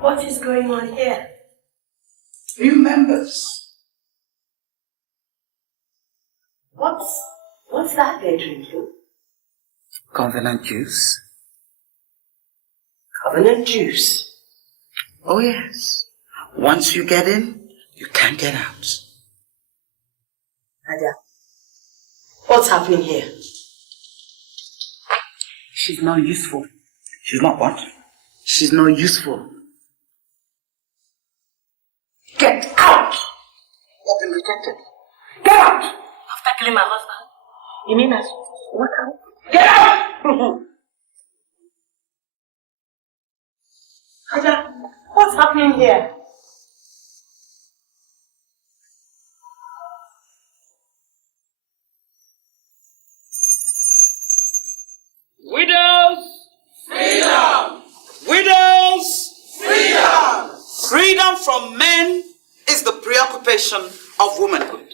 What is going on here? New members. What's that they're drinking? Covenant juice. Covenant juice? Oh yes. Once you get in, you can't get out. Ada, what's happening here? She's not useful. She's not what? She's not useful. Get out! You've been rejected. Get out! After killing my husband? You mean that? What out? Get out! Ada, what's happening here? Widows! Freedom! Widows! Freedom! Freedom from men is the preoccupation of womanhood.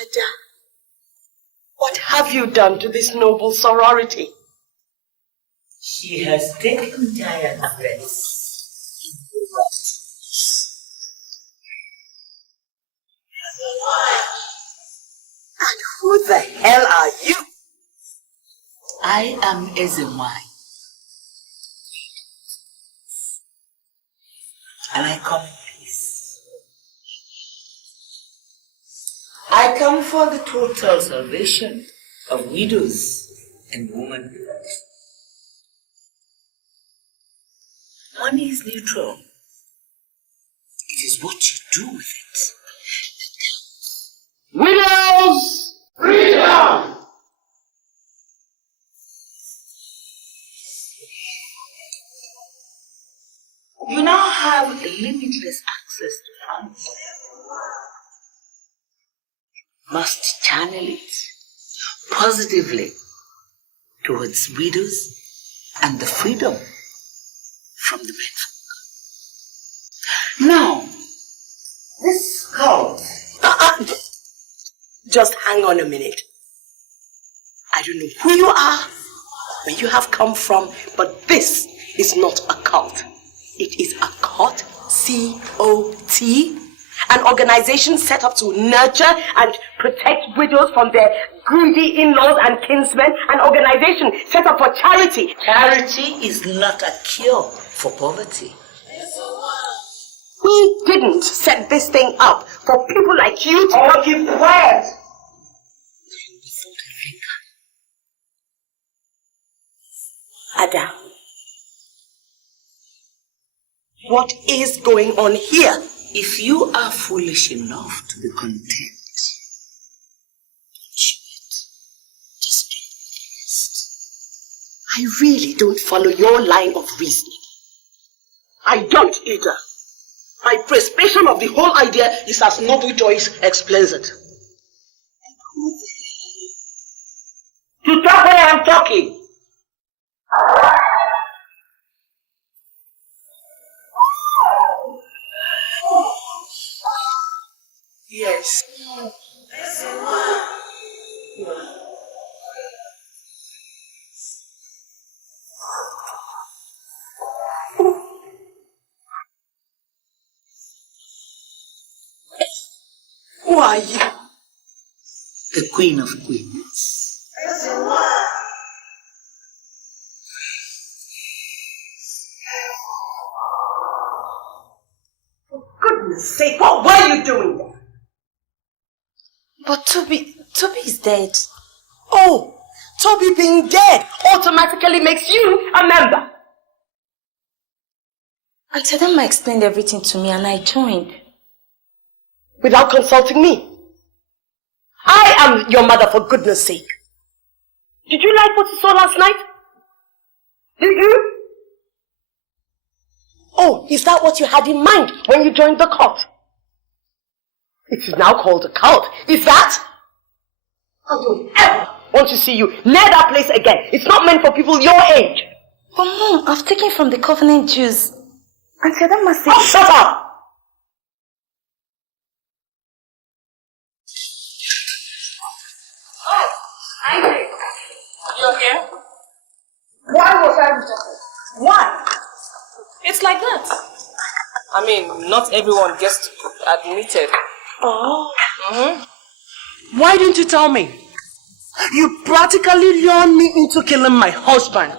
Ada, what have you done to this noble sorority? She has taken giant steps. And who the hell are you? I am Ezewine. And I come in peace. I come for the total salvation of widows and women. Money is neutral. It is what you do with it. Widows! Freedom! You now have limitless access to funds. Must channel it positively towards widows and the freedom from the men. Now, this cult. Just hang on a minute. I don't know who you are, where you have come from, but this is not a cult. It is a COT, C-O-T, an organization set up to nurture and protect widows from their greedy in-laws and kinsmen, an organization set up for charity. Charity is not a cure for poverty. We didn't set this thing up for people like you to keep quiet. Ada, what is going on here? If you are foolish enough to be content, just I really don't follow your line of reasoning. I don't either. My perception of the whole idea is as Noble Joyce explains it. You talk when I'm talking. yes. Who are you? The Queen of Queens. For goodness sake, what were you doing there? But Toby is dead. Oh, Toby being dead automatically makes you a member. Auntie Adama explained everything to me and I joined. Without consulting me. I am your mother, for goodness sake. Did you like what you saw last night? Did you? Oh, is that what you had in mind when you joined the cult? It is now called a cult. Is that? I don't ever want to see you near that place again. It's not meant for people your age. But Mom, I've taken from the covenant Jews. Auntie Adama said... Oh, shut up! I mean, not everyone gets admitted. Oh. Why didn't you tell me? You practically lured me into killing my husband.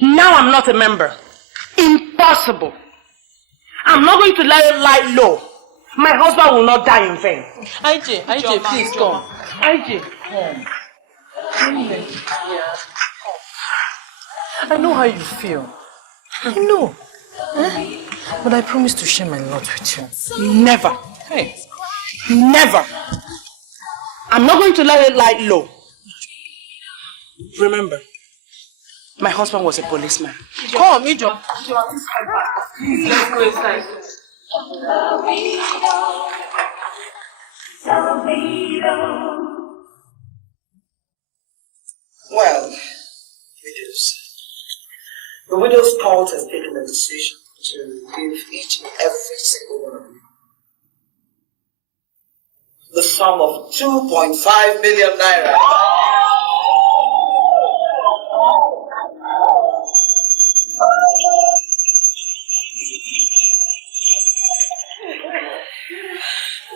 Now I'm not a member. Impossible. I'm not going to let it lie low. My husband will not die in vain. IJ, please come. IJ, Come. I know how you feel. I know. But I promise to share my lot with you. never. Hey. Never. I'm not going to let it lie low. Remember, my husband was a policeman. Come, Ijo. Let's go inside. Well, widows. The Widows' Court has taken a decision to give each and every single one of you the sum of 2.5 million naira.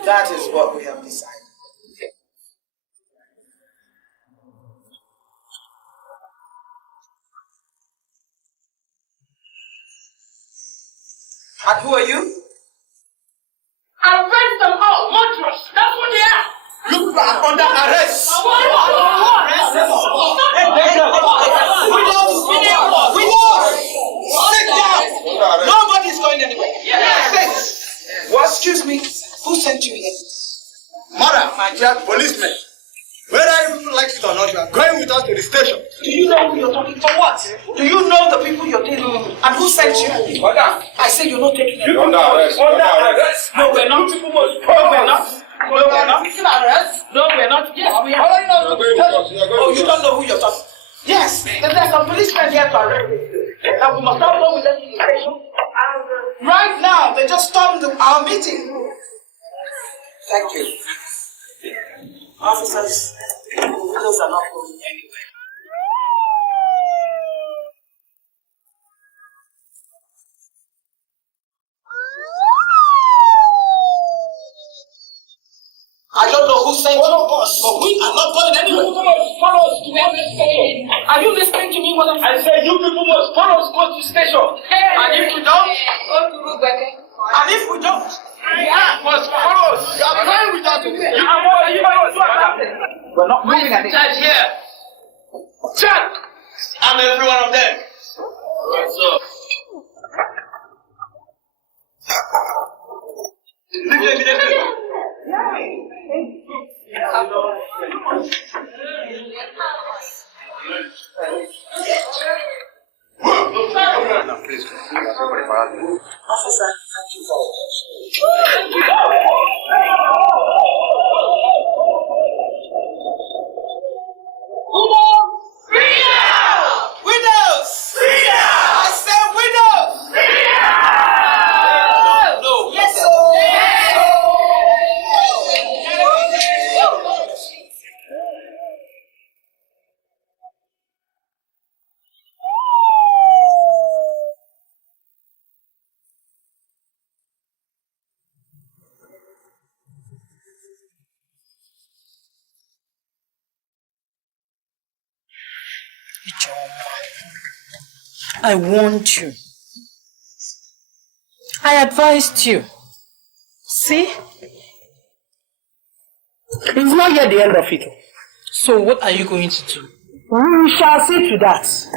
That is what we have decided. And who are you? Arrest them all, monstrous. That's what they are. You are under arrest. Sit down. Nobody's going anywhere. Sit. Well, excuse me. Who sent you here? Madam, my dear policeman, whether you like it or not, you are going with us to the station. Do you know who you're talking for what? Do you know the people you're dealing with? And who sent you? I said you're not taking it. Under arrest. Under arrest. No, we're not. No, we're not. No, we're not. No, we're not. Yes, we are. Oh, you don't know who you're talking. Yes, there's some policemen here to arrest you. And we must not go with them to the station. And right now, they just stormed our meeting. Thank you. Officers, the widows are not going anywhere. I don't know who sent you, but we are not going anywhere. You must follow us to the station. Are you listening to me? What I said, you people must follow us go to the station. And if we don't, we must follow us. You are going with us. We're not moving at it. Judge here. Check! I'm every one of them. What's up? Officer, thank you for Widows! I said widows! No. Yes, sir. I warned you. I advised you. See? It's not yet the end of it. So what are you going to do? We shall see to that.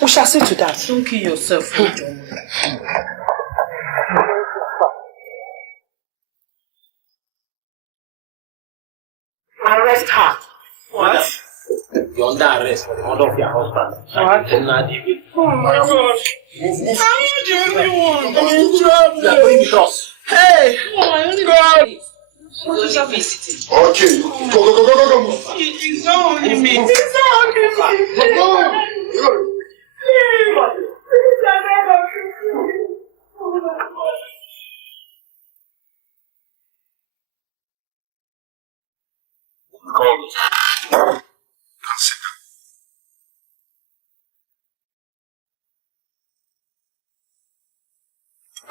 We shall see to that. Don't kill yourself, John. Arrest her. What? You're under arrest for the murder of your husband. What? Oh my God. Move. I'm not the only one. I'm in trouble. You are going with us. Hey! God. She's only visiting. Okay. Go. It's not only me.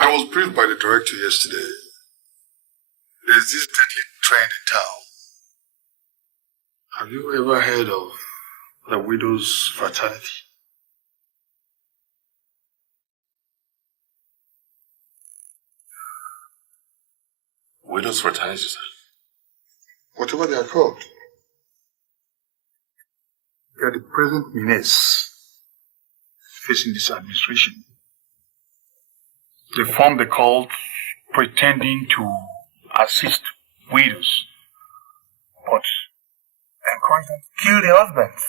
I I was briefed by the director yesterday. There's this deadly trend in town. Have you ever heard of the WIDOWS fraternity? WIDOWS fraternity, sir? Whatever they are called. They are the present menace facing this administration. They formed a cult pretending to assist widows, but encourage them to kill their husbands.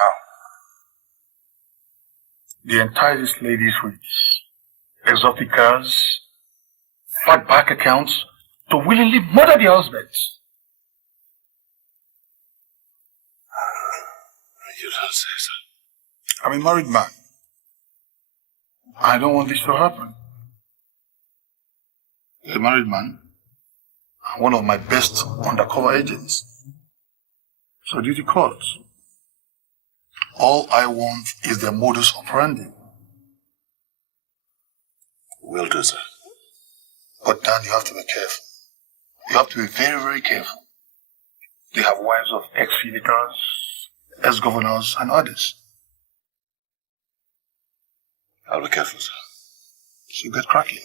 How? They entice these ladies with exotic cars, fat bank accounts, to willingly murder their husbands. You don't say so. I'm a married man. I don't want this to happen. As a married man, I'm one of my best undercover agents. So duty calls. All I want is the modus operandi. Will do, sir. But Dan, you have to be careful. You have to be very, very careful. They have wives of ex-senators, ex-governors, and others. I'll be careful, sir. So get cracking.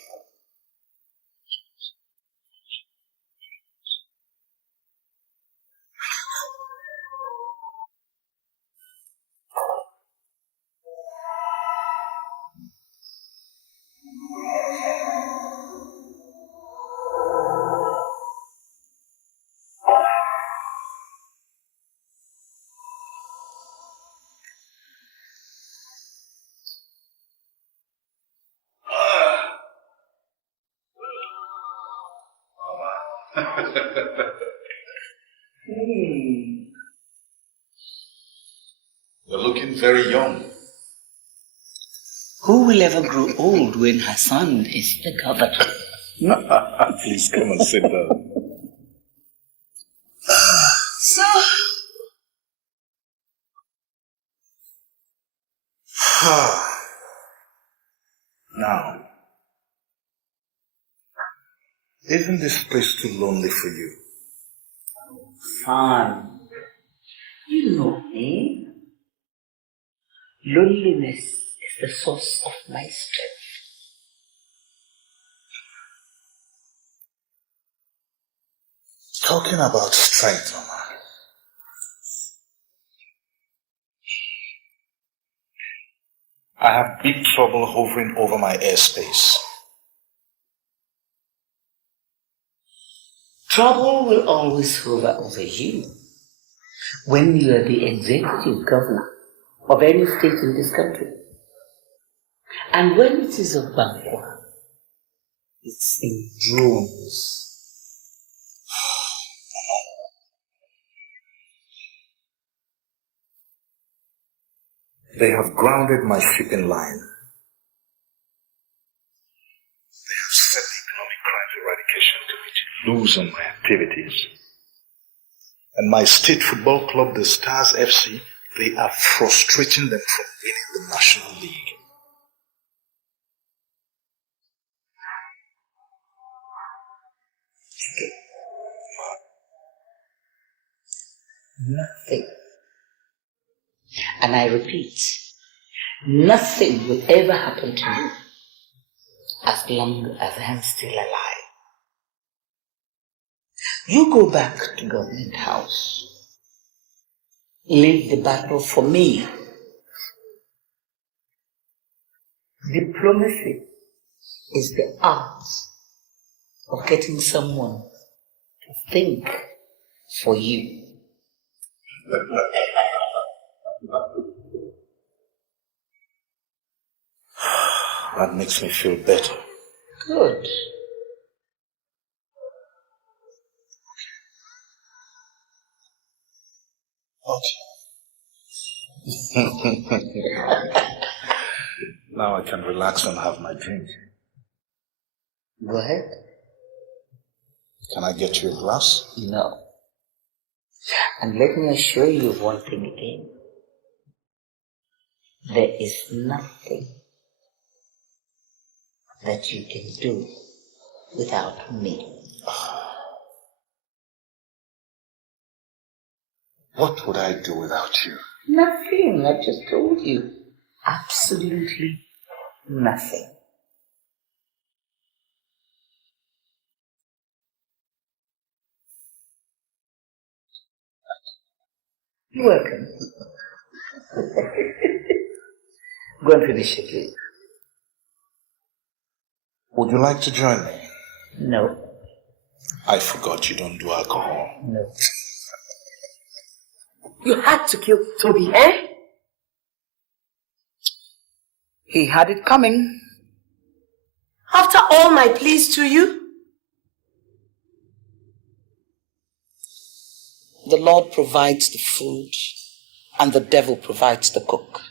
You're looking very young. Who will ever grow old when her son is the governor? Please come and sit down. So, Now, isn't this place too lonely for you? son, you know me. Loneliness is the source of my strength. Talking about strength, Mama. I have big trouble hovering over my airspace. Trouble will always hover over you when you are the executive governor of any state in this country. And when it is a Bangla, it's in drones. They have grounded my shipping line. They have set the Economic Crimes Eradication Committee loose on my activities. And my state football club, the Stars FC, they are frustrating them from winning the National League. Nothing. And I repeat, nothing will ever happen to you as long as I am still alive. You go back to Government House. Leave the battle for me. Diplomacy is the art of getting someone to think for you. That makes me feel better. Good. Okay. Now I can relax and have my drink. Go ahead. Can I get you a glass? No. And let me assure you of one thing again. There is nothing that you can do without me. What would I do without you? Nothing, I just told you. Absolutely nothing. You're welcome. Go and finish it, please. Would you like to join me? No. I forgot you don't do alcohol. No. You had to kill Toby, eh? He had it coming. After all my pleas to you? The Lord provides the food, and the devil provides the cook.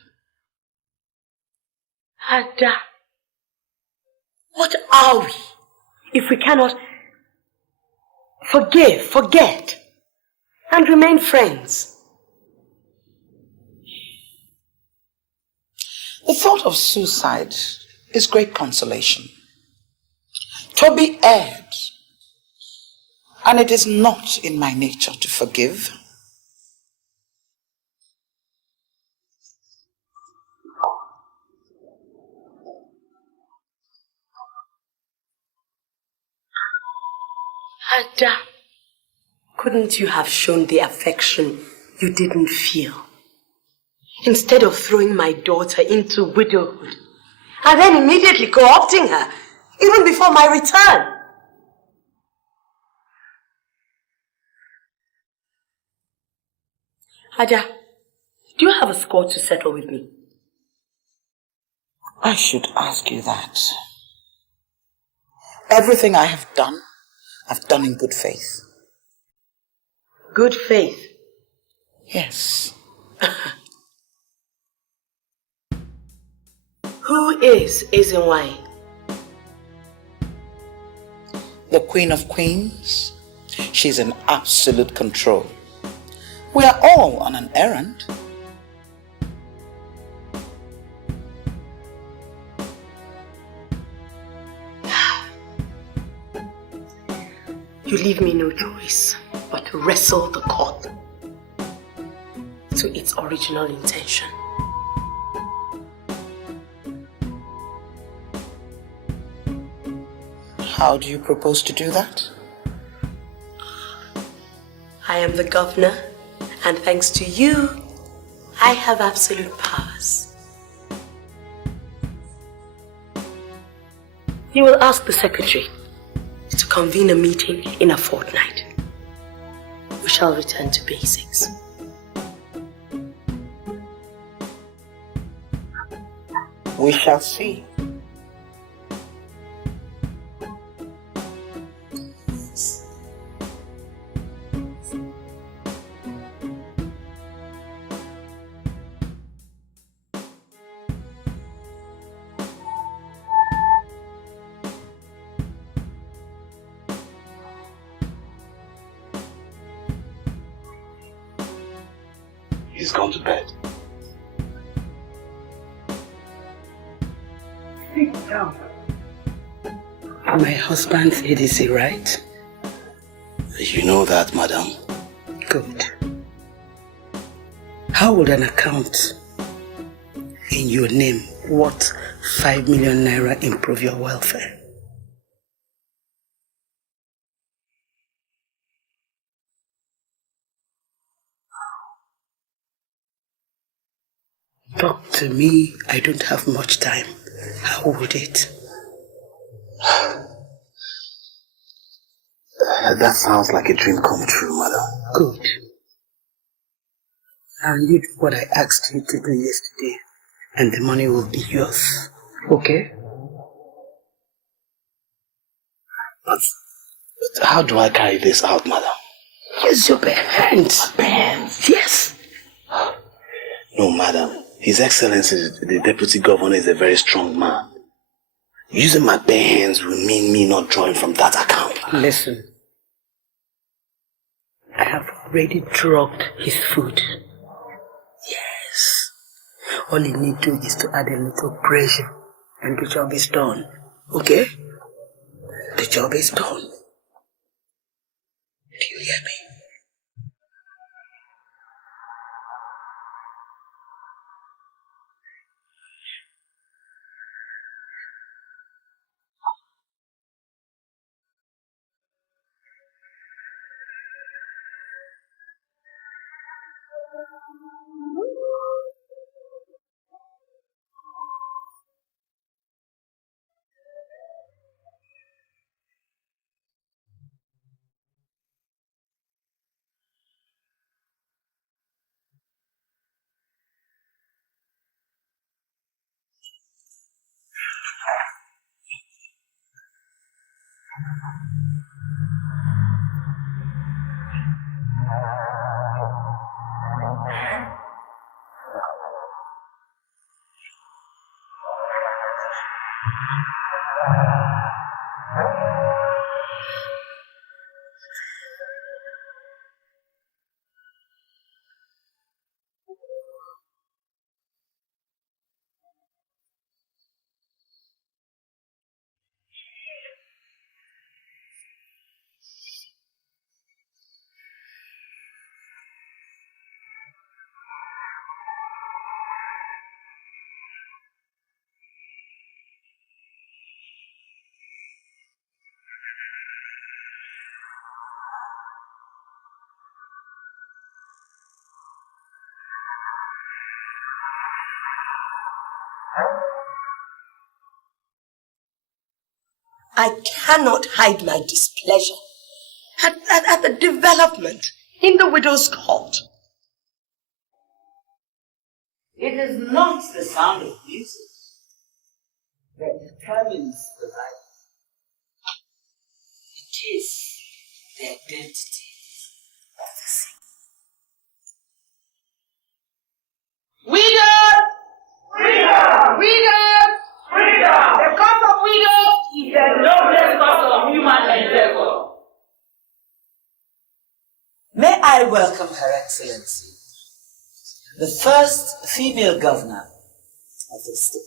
Ada, what are we if we cannot forgive, forget, and remain friends? The thought of suicide is great consolation. Toby erred, and it is not in my nature to forgive. Ada, couldn't you have shown the affection you didn't feel? Instead of throwing my daughter into widowhood and then immediately co-opting her, even before my return. Ada, do you have a score to settle with me? I should ask you that. Everything I have done, I've done in good faith. Good faith? Yes. Who is Ezenwai? The Queen of Queens. She's in absolute control. We are all on an errand. You leave me no choice but to wrestle the COT to its original intention. How do you propose to do that? I am the governor, and thanks to you, I have absolute powers. You will ask the secretary to convene a meeting in a fortnight. We shall return to basics. We shall see. He's gone to bed. Sit down. My husband's ADC, right? You know that, madam. Good. How would an account in your name worth 5 million naira improve your welfare? Talk to me. I don't have much time. How would it? That sounds like a dream come true, madam. Good. And you do what I asked you to do yesterday, and the money will be yours. Okay? But how do I carry this out, madam? Use your bare hands. Bare hands? Yes. No, madam. His Excellency, the Deputy Governor, is a very strong man. Using my bare hands will mean me not drawing from that account. Listen. I have already drugged his food. Yes. All you need to do is to add a little pressure and the job is done. Okay? The job is done. Do you hear me? I cannot hide my displeasure at the development in the widow's court. It is not the sound of music that determines the life. It is the identity of the singer. Widows! Freedom! Widows! Freedom! The cause of widows is the noblest cause of human endeavor. May I welcome Her Excellency, the first female governor of the state.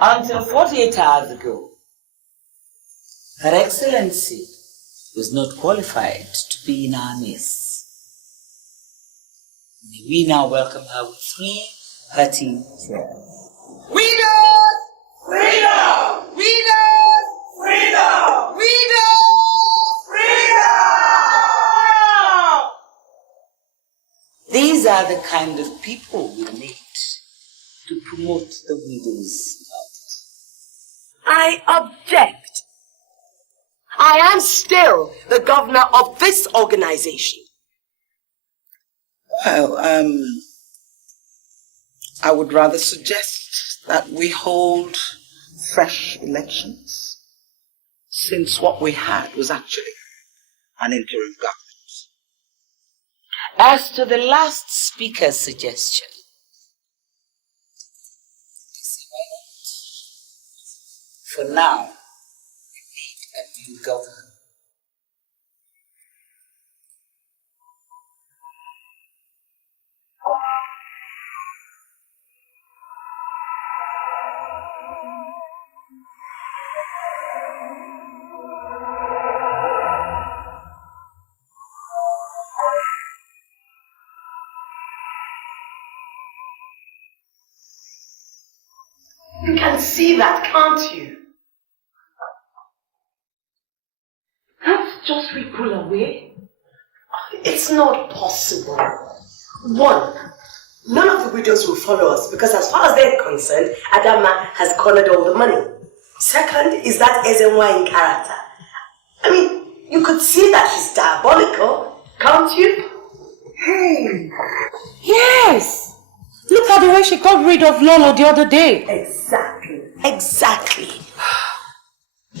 Until 48 hours ago, Her Excellency was not qualified to be in our midst. May we now welcome her with 3 hearty cheers. Widows! Freedom! Widows! Freedom! Widows! Freedom! These are the kind of people we need to promote the widows' cause. I object. I am still the governor of this organization. Well, I would rather suggest that we hold fresh elections, since what we had was actually an interim government. As to the last speaker's suggestion, for now, we need a new governor. You can see that, can't you? Can't just we pull away? It's not possible. 1, none of the widows will follow us because as far as they're concerned, Adama has cornered all the money. 2nd is that Ezenwa in character. I mean, you could see that he's diabolical, can't you? Hey! Yes! Look at the way she got rid of Lolo the other day. Exactly.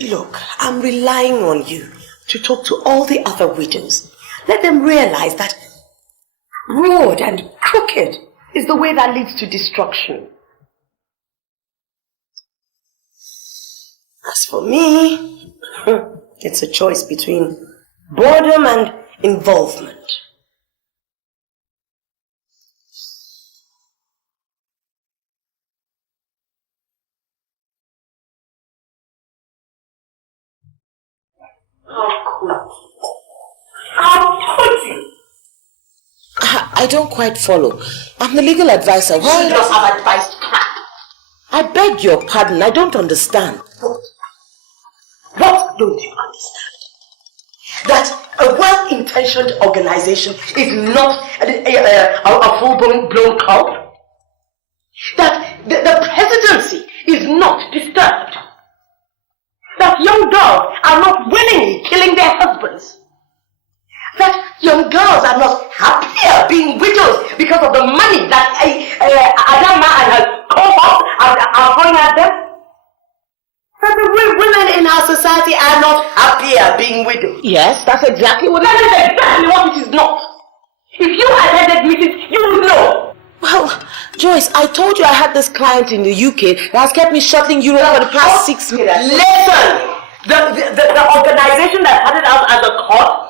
Look, I'm relying on you to talk to all the other widows. Let them realize that broad and crooked is the way that leads to destruction. As for me, it's a choice between boredom and involvement. I don't quite follow. I'm the legal advisor. Why? You just have advised crap. I beg your pardon. I don't understand. What don't you understand? That a well-intentioned organization is not a full-blown cult? That the presidency is not disturbed? That young girls are not willingly killing their husbands? That young girls are not happier being widows because of the money that Adama and her cohorts are throwing at them? That the women in our society are not happier being widows? Yes, that's exactly what That is exactly what it is not. If you had attended meetings, you would know. Well, Joyce, I told you I had this client in the UK that has kept me shuttling Europe for the past 6 months. Listen! The organization that started out as a COT,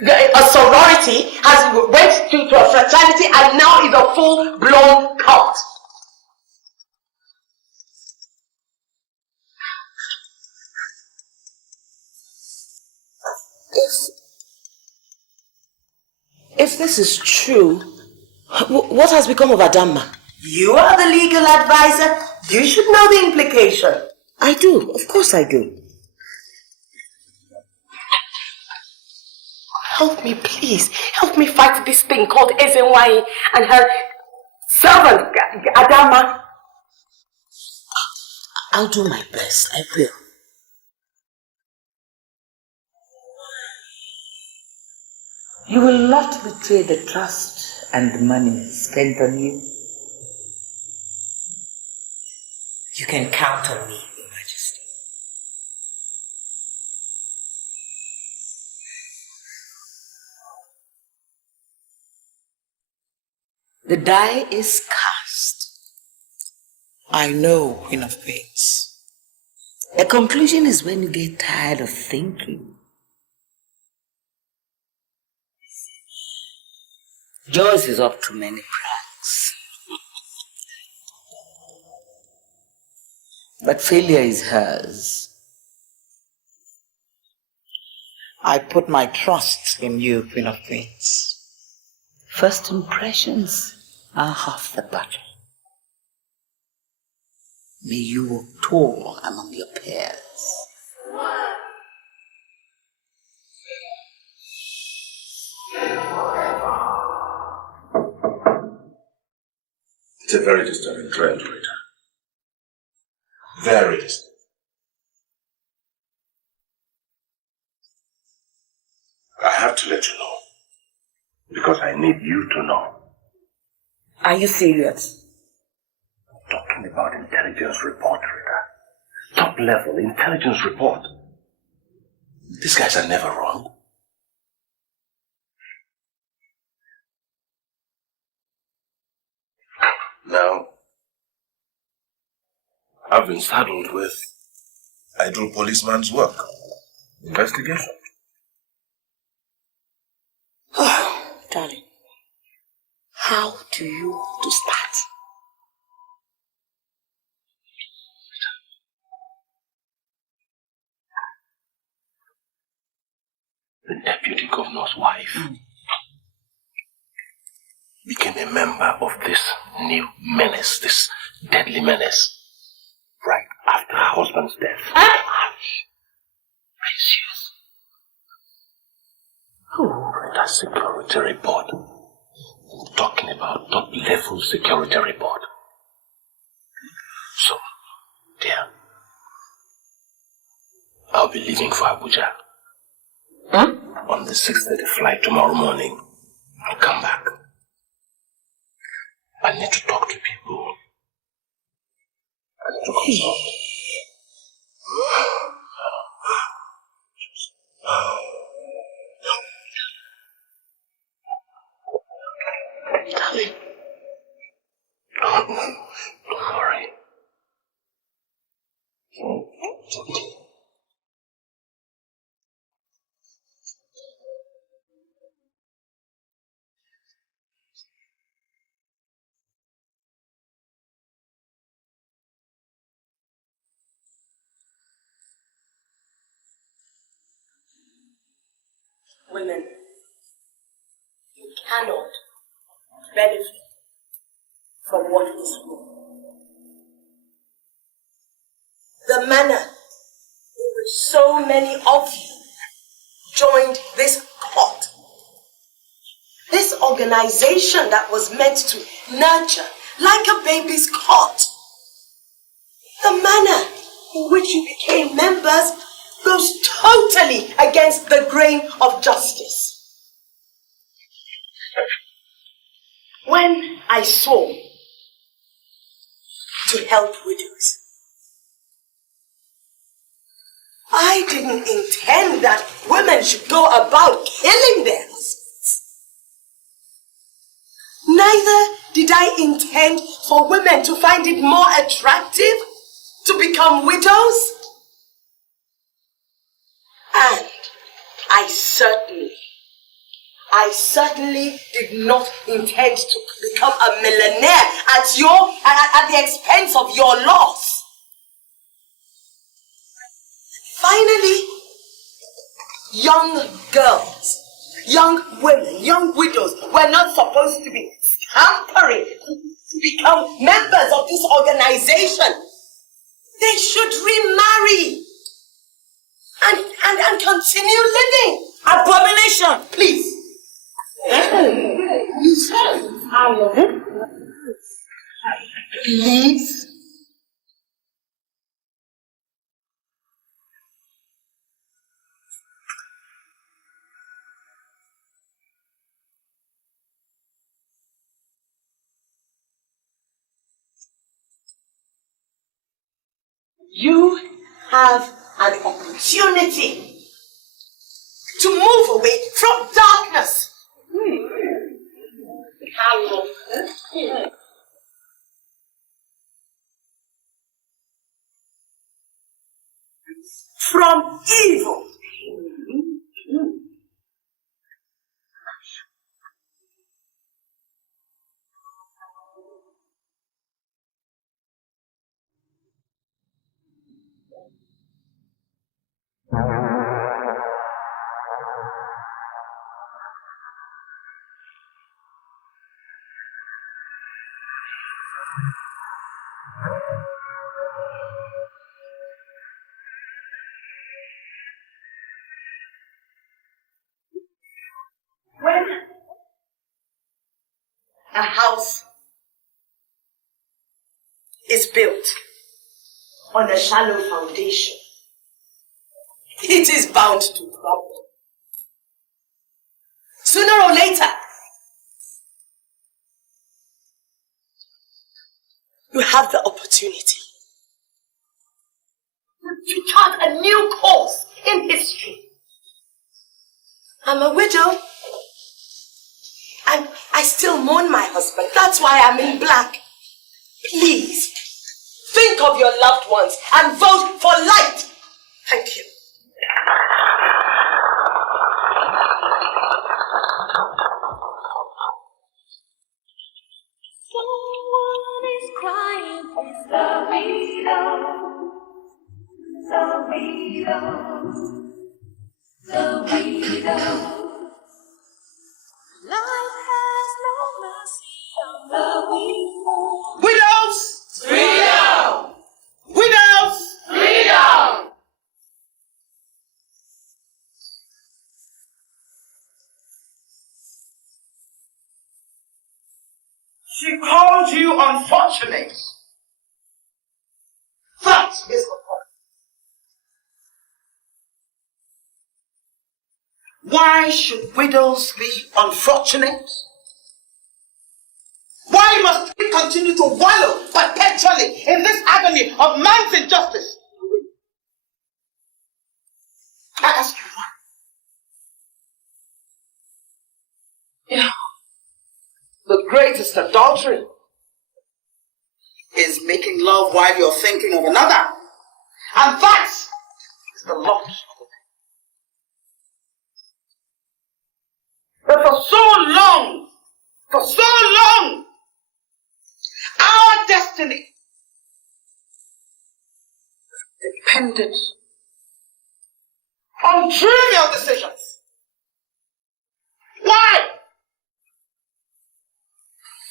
a sorority, has went to a fraternity and now is a full-blown cult. If this is true, what has become of Adama? You are the legal advisor. You should know the implication. I do. Of course I do. Help me, please. Help me fight this thing called Ezenwai and her servant, Adama. I'll do my best. I will. You will not betray the trust and the money spent on you. You can count on me, Your Majesty. The die is cast. I know, Queen of Pains. A conclusion is when you get tired of thinking. Joyce is up to many pranks. But failure is hers. I put my trust in you, Queen of Queens. First impressions are half the battle. May you walk tall among your peers. It's a very disturbing trend, Rita. Very disturbing. I have to let you know. Because I need you to know. Are you serious? I'm talking about intelligence report, Rita. Top level intelligence report. These guys are never wrong. Now, I've been saddled with I do policeman's work. Investigation. Darling, how do you want to start? The deputy governor's wife became a member of this new menace, this deadly menace, right after her husband's death. Precious. Oh, that security report. I'm talking about top-level security report. So, dear, I'll be leaving for Abuja. On the 6:30 flight tomorrow morning. I'll come back. I need to talk to people. I need to consult. Darling, Women, you cannot benefit from what is wrong. The manner in which so many of you joined this COT, this organization that was meant to nurture like a baby's cot, the manner in which you became members goes totally against the grain of justice. When I swore to help widows, I didn't intend that women should go about killing their husbands. Neither did I intend for women to find it more attractive to become widows. And I certainly did not intend to become a millionaire at the expense of your loss. Finally, young girls, young women, young widows were not supposed to be scampering to become members of this organization. They should remarry and continue living. Abomination, please. You said I love it. Please. You have an opportunity to move away from darkness. From evil. When a house is built on a shallow foundation, it is bound to crumble. Sooner or later, you have the opportunity to chart a new course in history. I'm a widow, and I still mourn my husband. That's why I'm in black. Please, think of your loved ones and vote for light. Thank you. Someone is crying, it's the widow. The widow. The widow. Life has no mercy on the widow. Widows! Freedom! Widows! Freedom! She called you unfortunate. That is the point. Why should widows be unfortunate? Why must we continue to wallow perpetually in this agony of man's injustice? I ask you why. You know, the greatest adultery is making love while you're thinking of another. And that is the lot of it. But for so long, our destiny depended on trivial decisions. Why?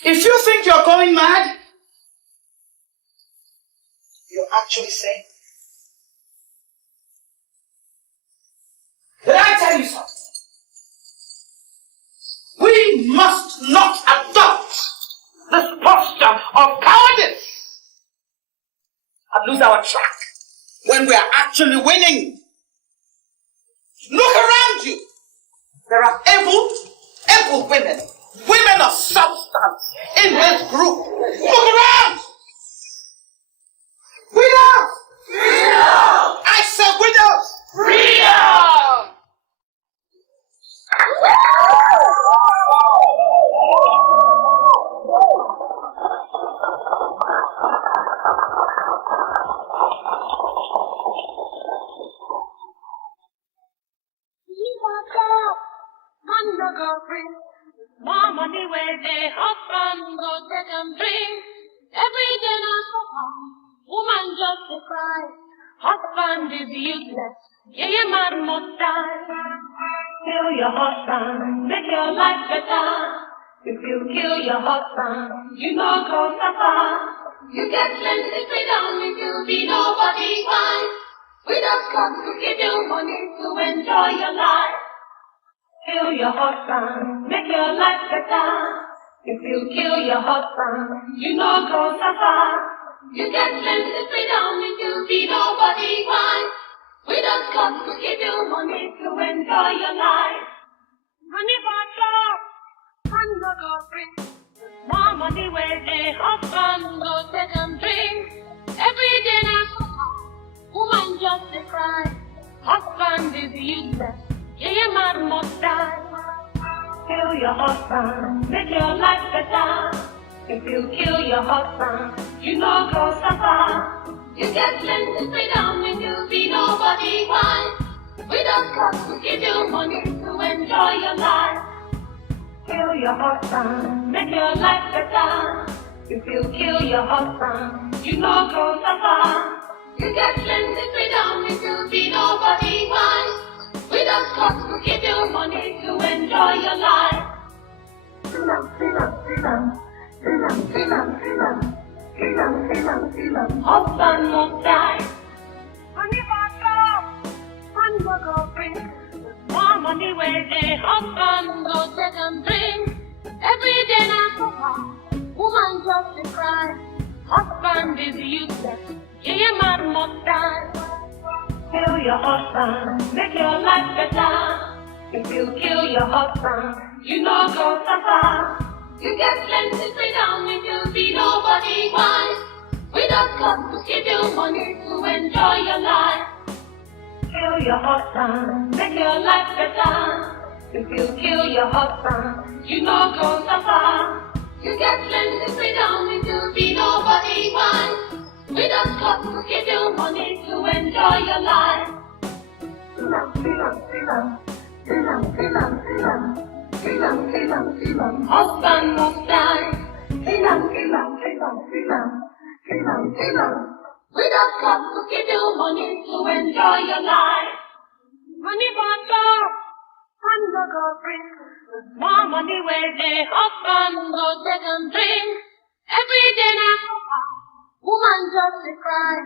If you think you're going mad, you're actually sane. Did I tell you something? We must not adopt this posture of cowardice and lose our track when we are actually winning. Look around you. There are able women of substance in this group. Look around. Widows! Freedom! I said widows! Freedom! More money where they husband go take and bring. Every day now suffer, woman just a cry. Husband is useless, yeah, your man must die. Kill your husband, make your life better. If you kill your husband, you know go suffer. You get plenty freedom if you be nobody fine. We just come to give you money to enjoy your life. Kill your husband, make your life better. If you kill your husband, you know go suffer. You get plenty freedom if you be nobody fine. We just come to give you money to enjoy your life. Money for job, and go free. More money where the husband go take and bring. Every day now, woman just a cry. Husband is useless, yeah, your man must die. Kill your husband, make your life better. If you kill your husband, you know go suffer. You get plenty freedom if you be nobody fine. We just come to give you money to enjoy your life. Kill your husband, make your life better. If you kill your husband, you know go suffer. You get plenty freedom if you be nobody fine. We just come to give you money to enjoy your life. Freedom, freedom, freedom. Freedom, freedom, freedom. Freedom, freedom, freedom. Husband must die. Money for job, and go free. More money where the husband go take and bring. Every day now suffer, woman just a cry. Husband is useless, yeah, your man must die. Kill your husband, make your life better. If you kill your husband, you know go suffer. You get plenty freedom if you be nobody wise. We just come to give you money to enjoy your life. Kill your husband, make your life better. If you kill your husband, you know go suffer. You get plenty freedom if you be nobody wise. We just come to give you money to enjoy your life. Freedom, freedom, freedom. Freedom, freedom, freedom. Freedom, freedom, freedom. Husband must die. Freedom, freedom, freedom, freedom. Freedom, freedom. We just come to give you money to enjoy your life. Money for job, and go free. More money where the husband go take and bring. Every day now, woman just a cry.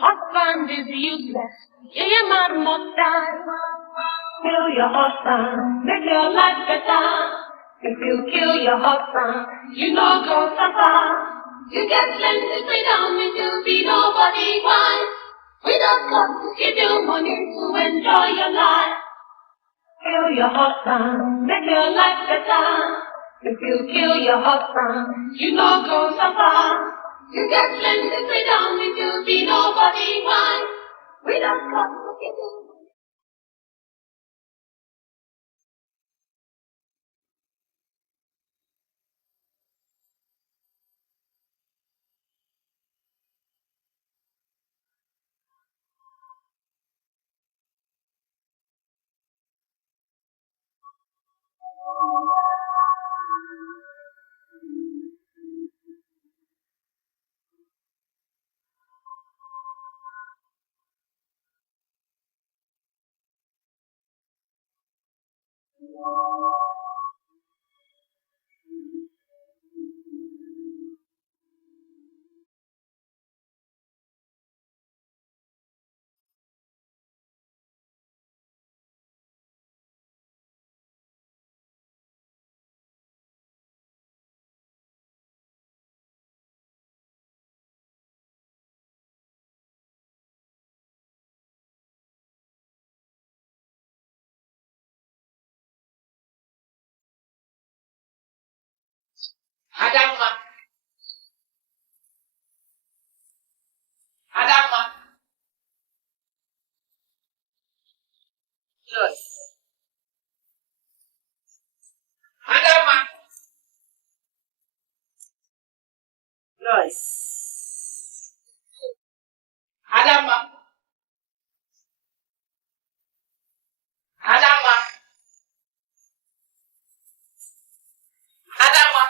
Husband is useless, yeah, your man must die. Kill your husband, make your life better. If you kill your husband, you know go suffer. You get plenty freedom if you be nobody wise. We just come to give you money to enjoy your life. Kill your husband, make your life better. If you kill your husband, you know go suffer. You get plenty freedom if you be nobody wise. We just come to give you. Adama. Adama. Joyce. Adama. Joyce. Adama. Adama. Adama.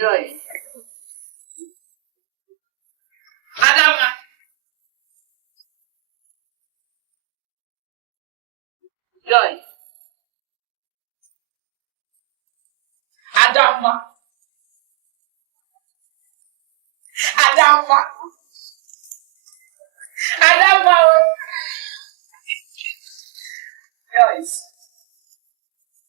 Joyce. Adama. Joyce. Adama. Adama. Adama. Joyce. Adama.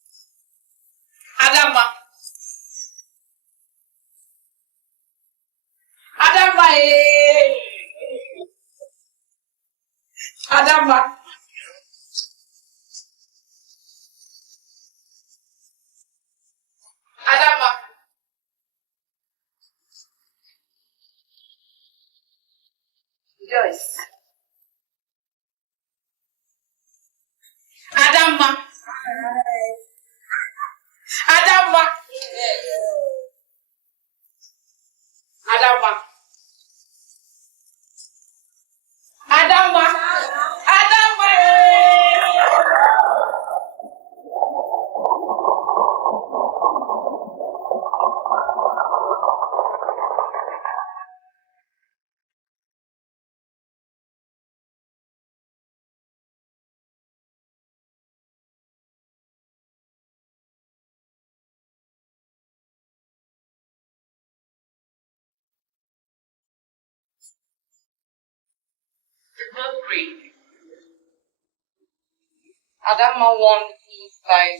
Adama. Adama. Adama. Joyce. Adama. Adama. Adama. Adama. Adama. Adama 125.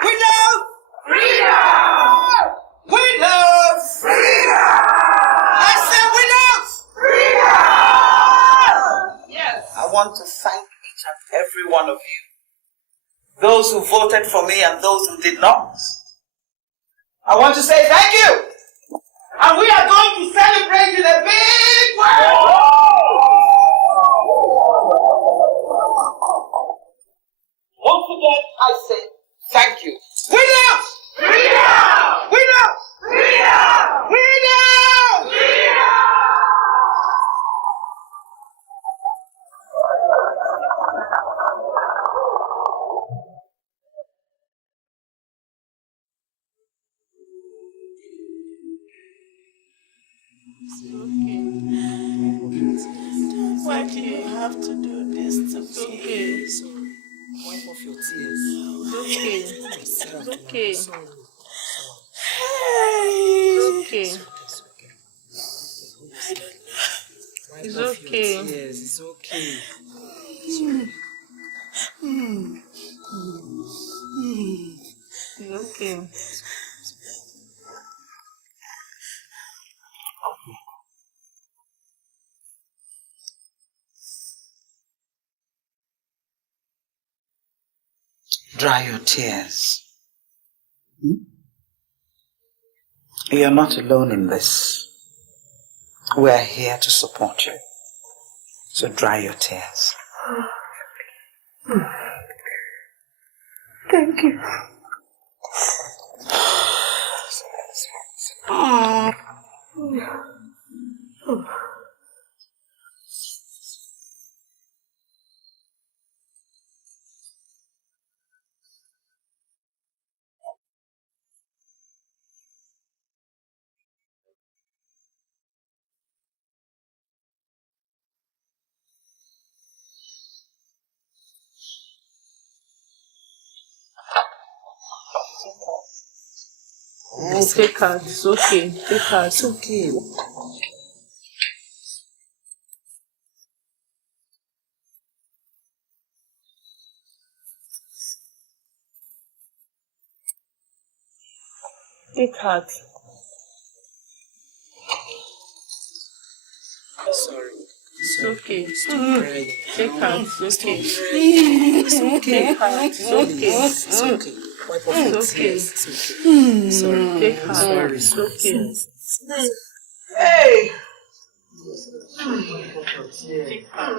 Widows! Freedom! Widows! Freedom! I said widows! Freedom! Yes. I want to thank each and every one of you. Those who voted for me and those who did not. I want to say thank you. And we are going to celebrate in a big way. Once again, I say thank you. Widows! Freedom! Widows! Freedom! Widows! Freedom! Why do you have to do this to me? It's okay. Wipe off your tears. It's okay. It's okay. It's okay. It's okay. It's okay. It's okay. Dry your tears. You're not alone in this. We're here to support you. So dry your tears. Thank you. Take out. It's okay. Take out. It's okay. Take out. Sorry. It's okay. Stop crying. Take out. It's okay. It's okay. Take out. It's okay. It's okay. Wipe off your It's okay. tears. It's okay. Sorry. Take out. Sorry. It's okay. Hey! Take out.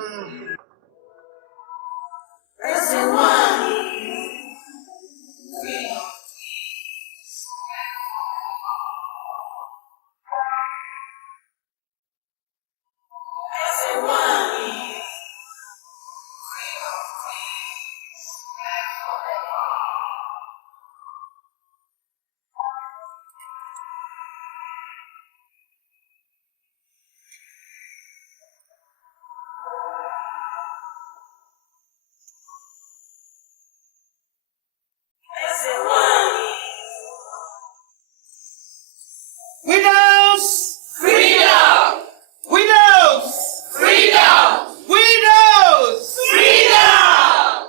Widows! Freedom! Widows! Freedom! Widows! Freedom!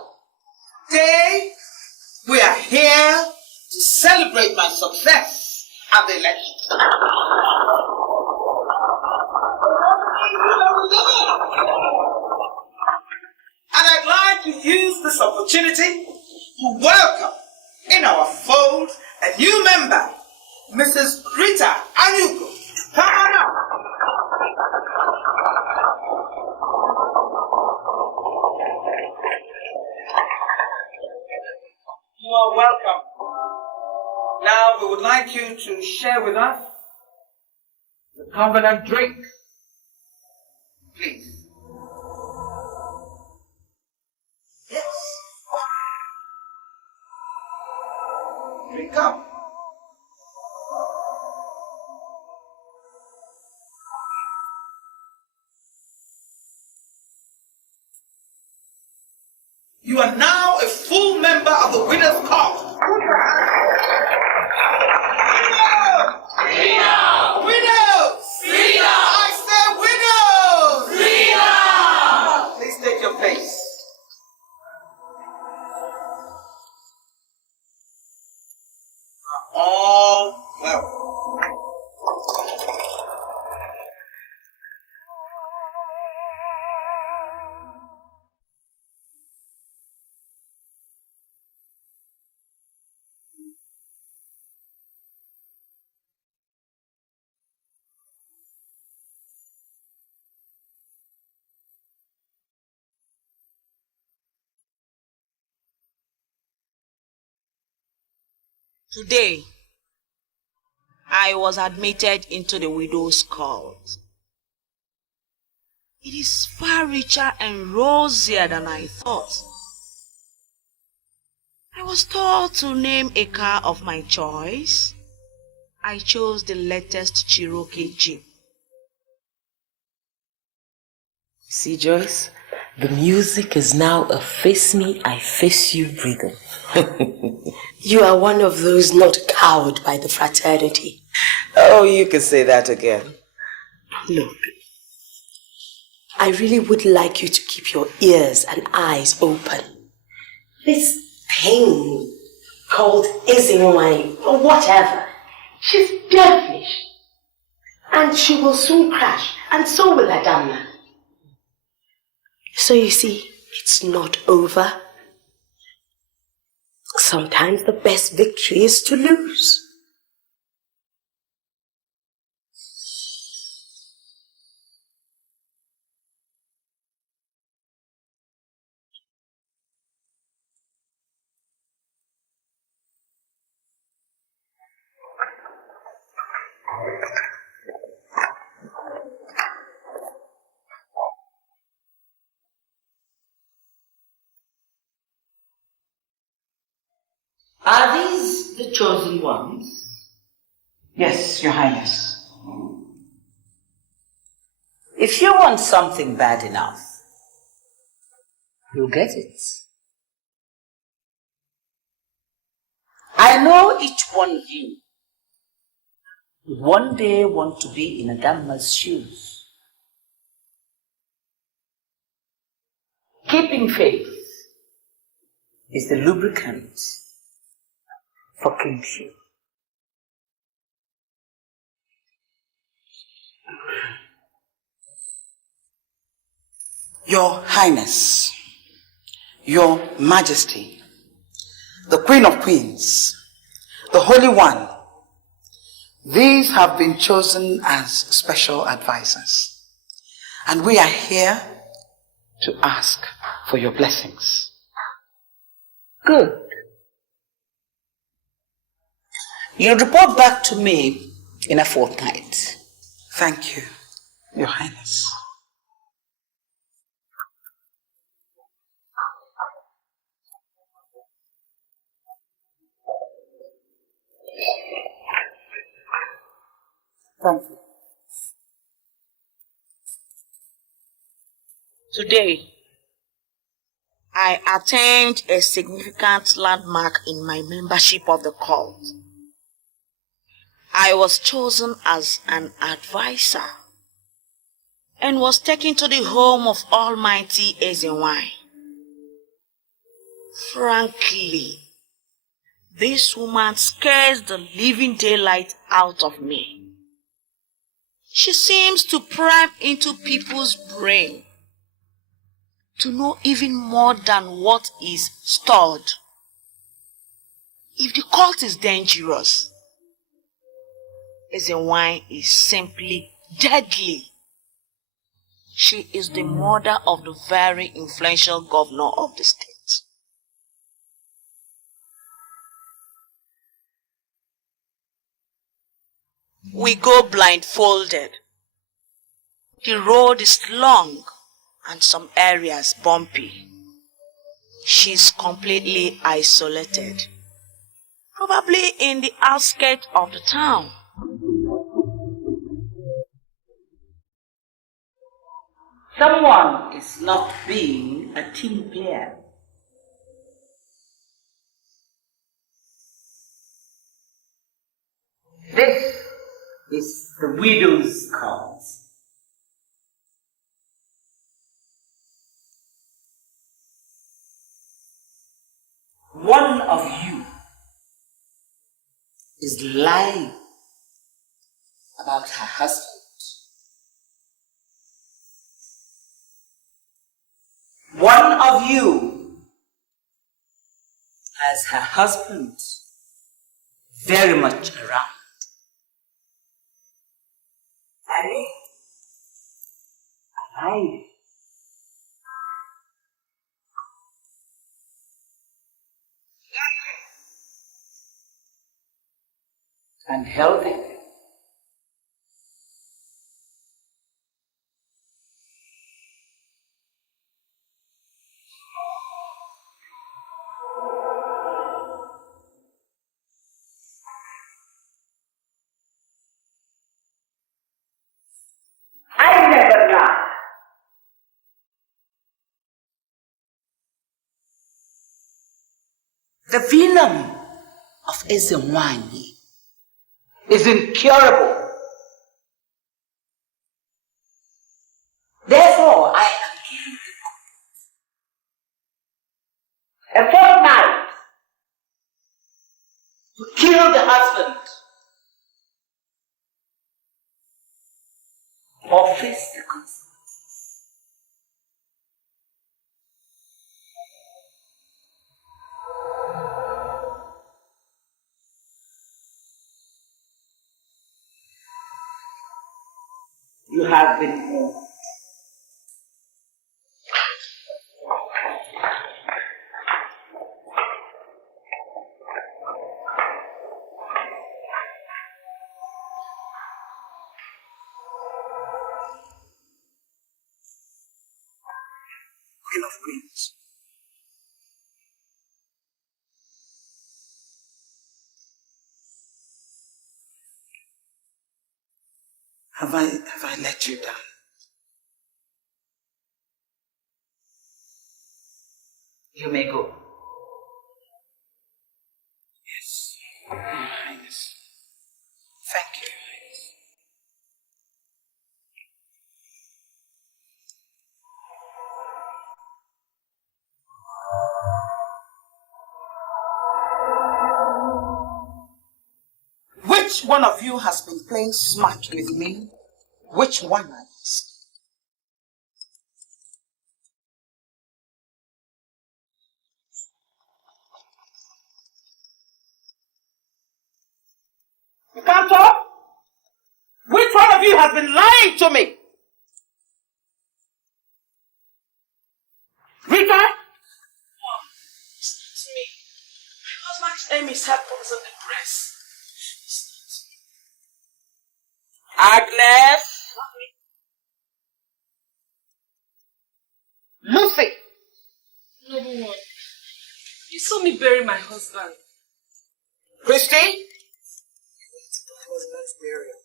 Today, we are here to celebrate my success at the election. And I'd like to use this opportunity to welcome in our fold a new member, Mrs. Rita Anyuko. Come on up. You are welcome. Now we would like you to share with us the covenant drink. Please. Yes. Drink up. You are now a full member of the Winners' COT. Freedom! Widows! Freedom! I said widows! Freedom! Please take your place. All well. Today, I was admitted into the widow's cult. It is far richer and rosier than I thought. I was told to name a car of my choice. I chose the latest Cherokee Jeep. See, Joyce, the music is now a face me, I face you rhythm. You are one of those not cowed by the fraternity. Oh, you can say that again. Look, I really would like you to keep your ears and eyes open. This thing called Ezinwine or whatever, she's devilish. And she will soon crash, and so will Adamna. So you see, it's not over. Sometimes the best victory is to lose. The chosen ones? Yes, Your Highness. If you want something bad enough, you'll get it. I know each one of you would one day want to be in Adama's shoes. Keeping faith is the lubricant for kingship. Your Highness, Your Majesty, the Queen of Queens, the Holy One, these have been chosen as special advisors, and we are here to ask for your blessings. Good. You'll report back to me in a fortnight. Thank you, Your Highness. Thank you. Today, I attained a significant landmark in my membership of the cult. I was chosen as an advisor and was taken to the home of Almighty Ezenwai. Frankly, this woman scares the living daylight out of me. She seems to pry into people's brain to know even more than what is stored. If the cult is dangerous, Ezenwai is simply deadly. She is the mother of the very influential governor of the state. We go blindfolded. The road is long and some areas bumpy. She's completely isolated, probably in the outskirts of the town. Someone is not being a team player. This is the widow's cause. One of you is lying about her husband. One of you has her husband very much around. Alive. And healthy. I never lie. The venom of Ezenwai is incurable. Therefore, I am giving you a fortnight to kill the husband or face the consequences. You have been warned. Queen of Queens. Have I let you down? You may go. Yes, Your Highness. Thank you, Your Highness. Which one of you has been playing smart with me? Which one of us? You can't talk? Which one of you has been lying to me? Rita? It's me. My husband's name is Headphones in the press. Agnes? Lucy? Number one. You saw me bury my husband. Christy? Husband's burial.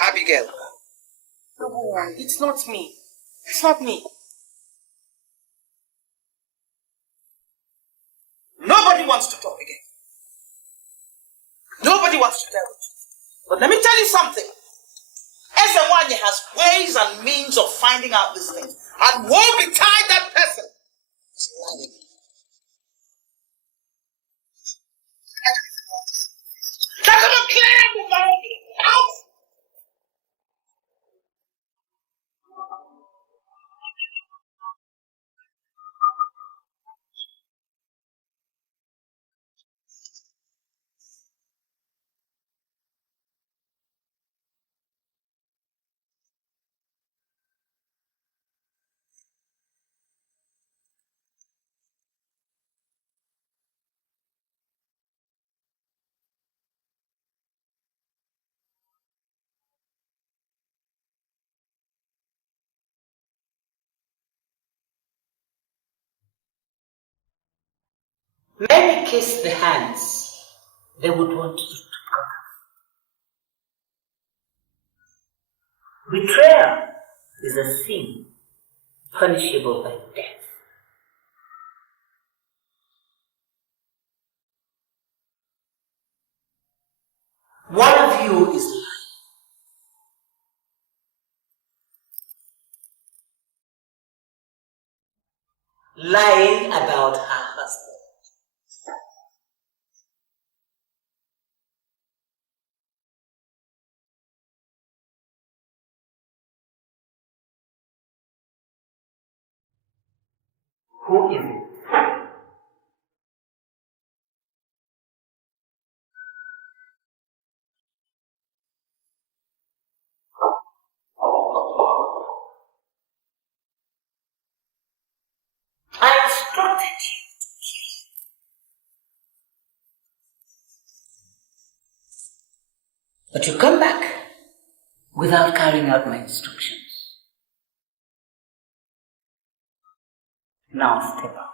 Abigail? Number one, it's not me. It's not me. Nobody wants to talk again. Nobody wants to tell it. But let me tell you something. Ezewanye has ways and means of finding out these things. And woe betide that person. That's not clear about it. Out! Many kiss the hands they would want to cut. Betrayal is a sin punishable by death. One of you is lying about her husband. Who is it? I instructed you. But you come back without carrying out my instructions. Now step out.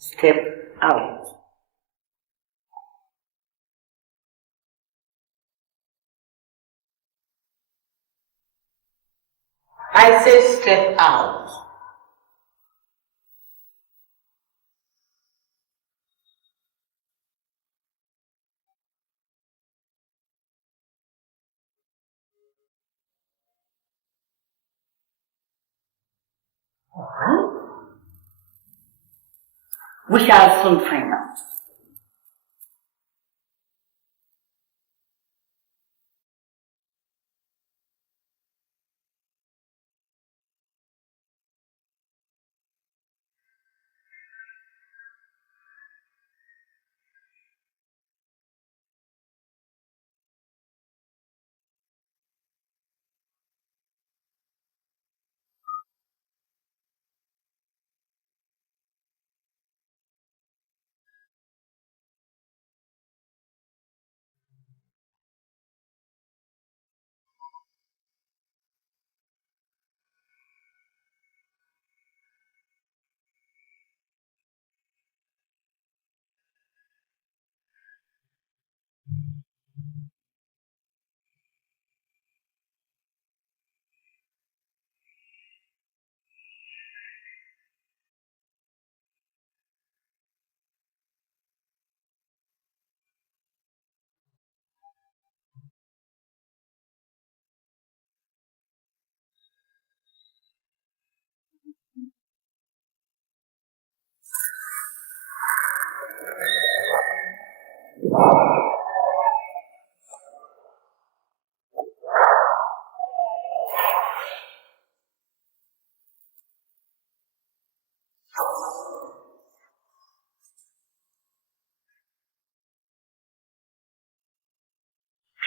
Step out. I say step out. We shall soon find out.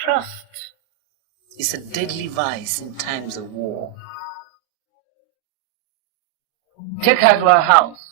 Trust is a deadly vice in times of war. Take her to her house.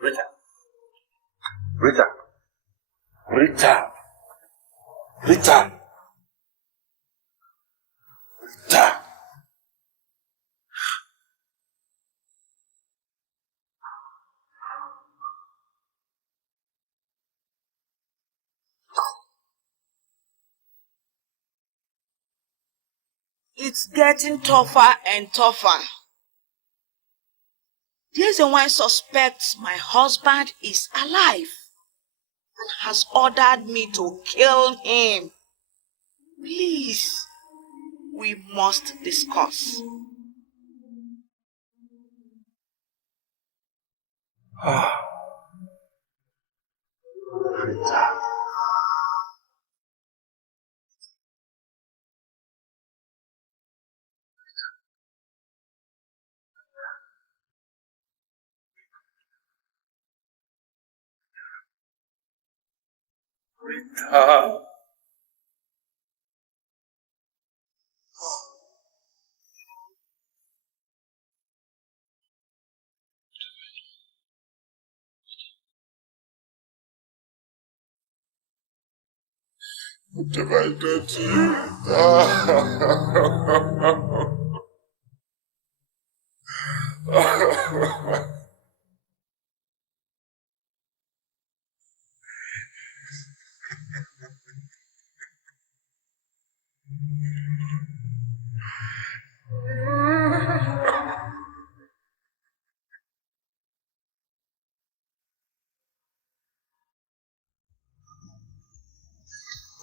Rita. Rita. Rita. Rita. Rita. It's getting tougher and tougher. There's a one suspects my husband is alive and has ordered me to kill him. Please, we must discuss. Rita. Rita. What have I done to you?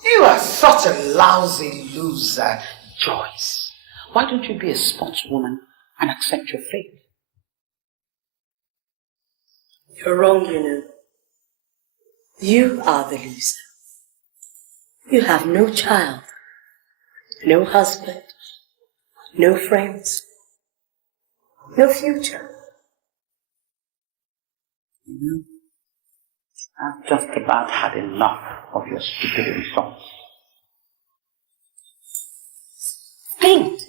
You are such a lousy loser. Joyce, why don't you be a sportswoman and accept your fate? You're wrong, you know. You are the loser. You have no child, no husband, no friends, no future. I've just about had enough of your stupid insults. Think.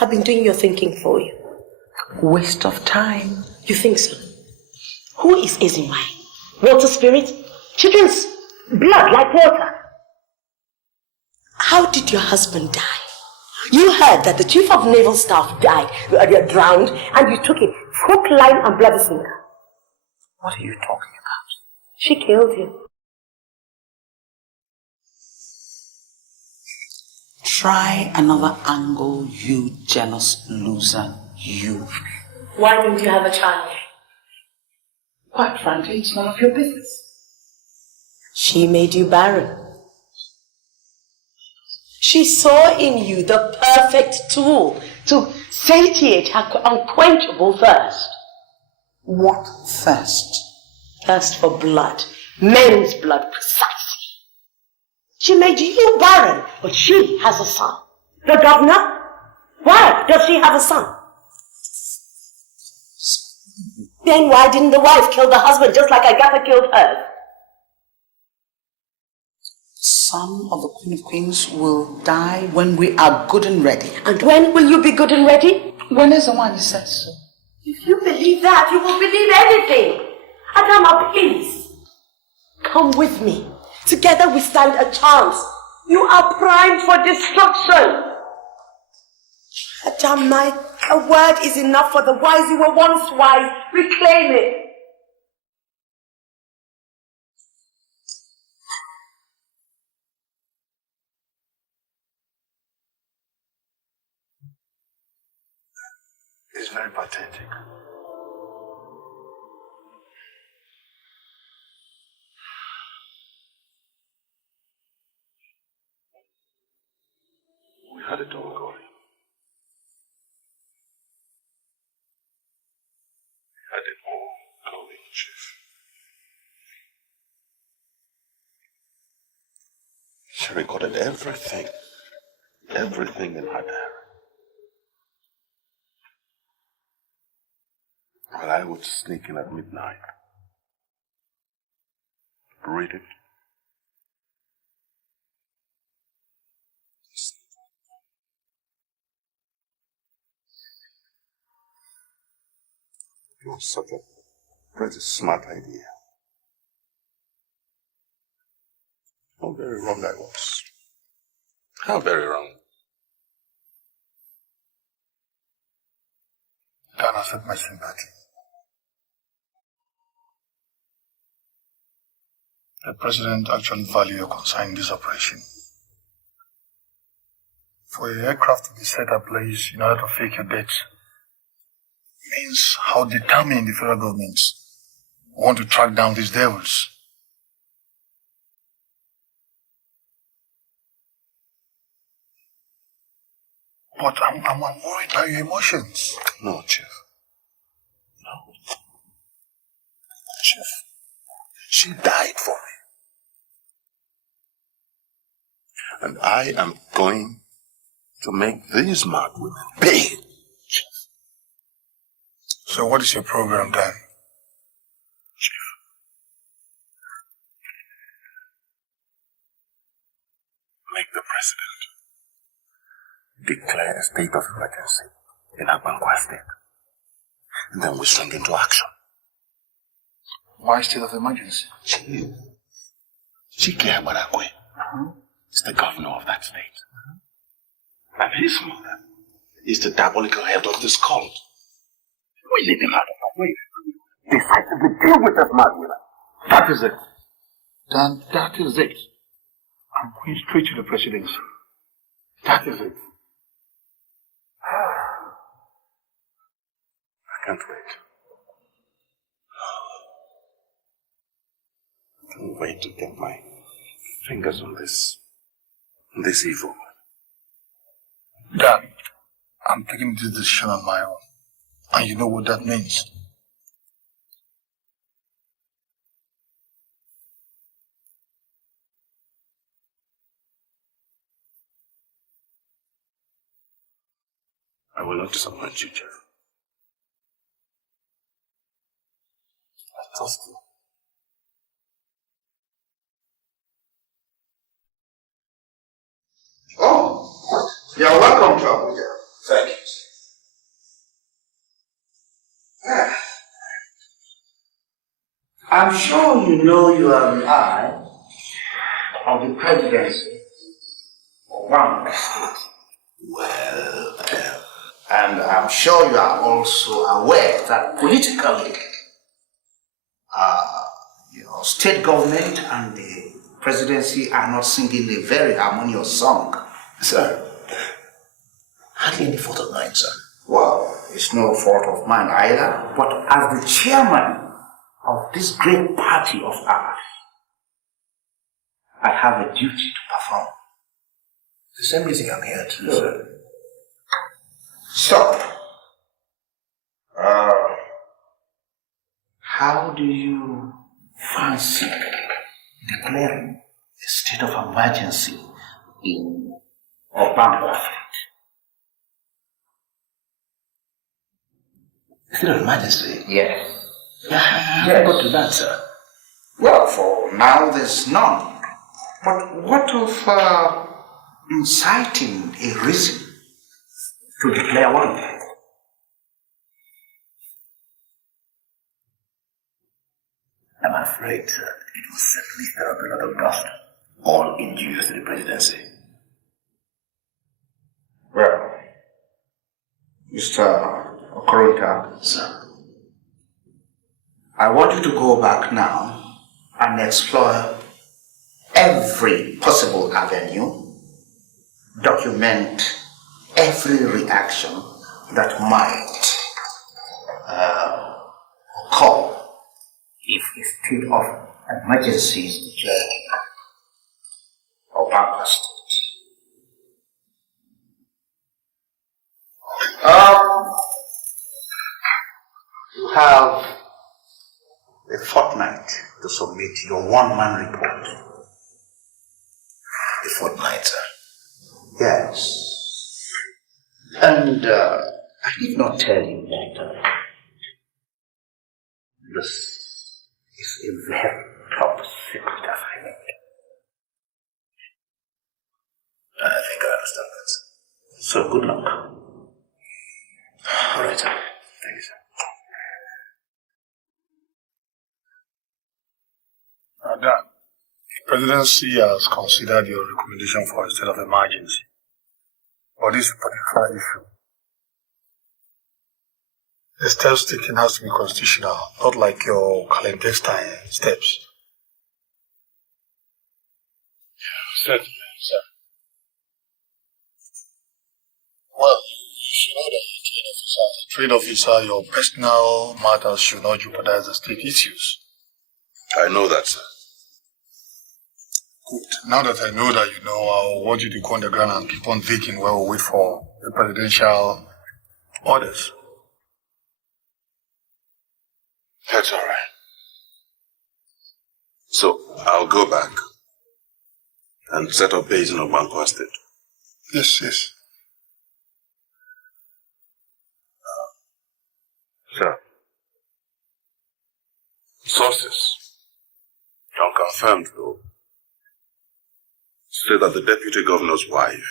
I've been doing your thinking for you. Waste of time. You think so? Who is Ezinwai? Water spirit? Chicken's blood like water. How did your husband die? You heard that the chief of naval staff died, drowned, and you took it hook, line, and bloody sinker. What are you talking about? She killed him. Try another angle, you jealous loser, you. Why didn't you have a child? Quite frankly, it's none of your business. She made you barren. She saw in you the perfect tool to satiate her unquenchable thirst. What thirst? Thirst for blood. Men's blood, precisely. She made you barren, but she has a son. The governor? Why does she have a son? Then why didn't the wife kill the husband just like Agatha killed hers? Son of the Queen of Queens will die when we are good and ready. And when will you be good and ready? When is the one you said so? If you believe that, you will believe anything. Adama, please. Come with me. Together we stand a chance. You are primed for destruction. Adama, a word is enough for the wise. You were once wise. Reclaim it. It's very pathetic. We had it all going. We had it all going, Chief. She recorded everything in her diary. Well, I would sneak in at midnight, read it, it was such a pretty smart idea. How very wrong I was. How very wrong. Dan has had my sympathy. The President actually values your concern in this operation. For a aircraft to be set ablaze in order to fake your death means how determined the federal government want to track down these devils. But I'm worried by your emotions. No, Chief. No. Chief, she died for me. And I am going to make these mad women pay. So what is your program then? Chief, make the President declare a state of emergency in Agbankwa State. And then we swing into action. Why state of emergency? Chief, Chike Barakwe is the governor of that state. And his mother is the diabolical head of this cult. We need him out of our way. Decisively deal with us, mad women. That is it. Dan, that is it. I'm going straight to the presidency. That is it. I can't wait. I can't wait to get my fingers on this evil. Dan, I'm taking this decision on my own. And you know what that means. I will not disappoint you, Jeff. I trust you. Oh, you're welcome to Abuja. Thank you. I'm sure you know you are the eye of the presidency of one state. Well, and I'm sure you are also aware that politically, your state government and the presidency are not singing a very harmonious song. Sir, hardly any fault of mine, sir. Well, it's no fault of mine either, but as the chairman of this great party of ours, I have a duty to perform. The same reason I'm here to do, sir. So, how do you fancy declaring a state of emergency in Obango State. State of emergency? Yes. Yeah, go to that, sir. Well, for now there's none. But what of inciting a reason to declare one? I'm afraid, sir, it will certainly stir up a lot of dust, all injurious to the presidency. Well, Mr. Okorota, sir, I want you to go back now and explore every possible avenue, document every reaction that might occur if a state of emergency is declared or Bangladesh. You have a fortnight to submit your one-man report. a fortnight, sir. Yes. And I did not tell you that this is a very top secret assignment. I think I understand that, sir. So good luck. All right, sir. Thank you, sir. Dan, the presidency has considered your recommendation for a state of emergency. But this particular issue, the steps taken has to be constitutional, not like your clandestine steps. Certainly, sir. Well, you should know that as a trade officer, your personal matters should not jeopardize the state issues. I know that, sir. Good. Now that I know that you know, I want you to go on the ground and keep on digging while we wait for the presidential orders. That's all right. So, I'll go back and set up base in Obanko State. Yes, yes. Sir, sources, unconfirmed though, say that the deputy governor's wife